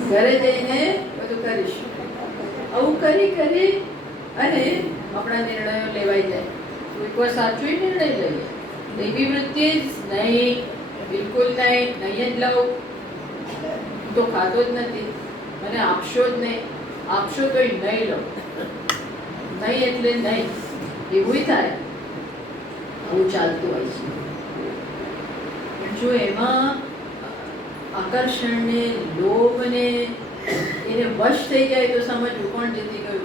ઘરે જઈને બધું કરીશું. આવું કરી કરી અને આપણા નિર્ણયો લેવાઈ જાય. કોઈક વાર સાચું નિર્ણય લઈએ, એવી વૃત્તિ જ નહીં, બિલકુલ નહીં, નહીં જ લઉં તો ખાતો જ નથી, મને આપશો જ નહીં, આપશો તો નહીં લો, નહીં એટલે નહીં, એવું થાય. આવું ચાલતું હોય છે. જો એમાં આકર્ષણને, લોભને એને વશ થઈ જાય તો સમજવું કોણ જીતી ગયું.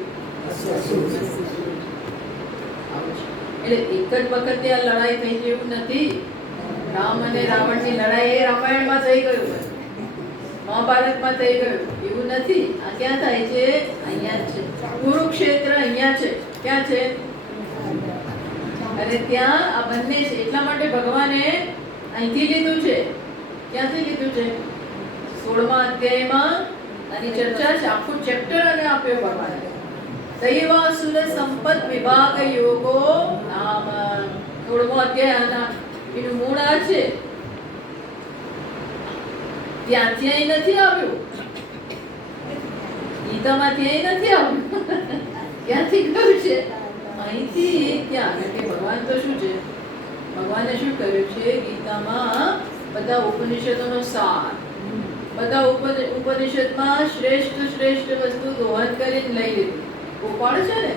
એટલે એક જ વખતે આ લડાઈ થઈ ગઈ એવું નથી. રામ અને રાવણની લડાઈ એ રામાયણમાં થઈ ગયું, મહાભારતમાં થઈ ગયું એવું નથી. આ ક્યાં થાય છે? અહીંયા જ છે. કુરુક્ષેત્ર અહીંયા છે. ક્યાં છે? અને ત્યાં આ બંને છે. એટલા માટે ભગવાને અહીંથી લીધું છે. ક્યાંથી લીધું છે? 16મા અધ્યાયમાં આની ચર્ચા છે. આખું ચેપ્ટર અને આપ્યો ભગવાને. દૈવાસુર સંપદ વિભાગ યોગો નામ. 16મો અધ્યાય એનું મૂળ આ છે. ત્યાંથી અહીં નથી આવ્યું, ગીતામાંથી અહીં નથી આવ્યું. ક્યાંથી ગયું છે? અહીંથી ત્યાં. કારણ કે ભગવાન તો શું છે, ભગવાને શું કર્યું છે ગીતામાં? બધા ઉપનિષદોનો સાર, બધા ઉપનિષદમાં શ્રેષ્ઠ વસ્તુ દોહન કરીને લઈ લીધું. ગોપાળ છે ને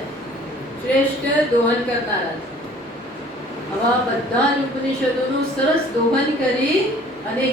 શ્રેષ્ઠ દોહન કરનારા. આવા બધા જ ઉપનિષદોનું સરસ દોહન કરી અને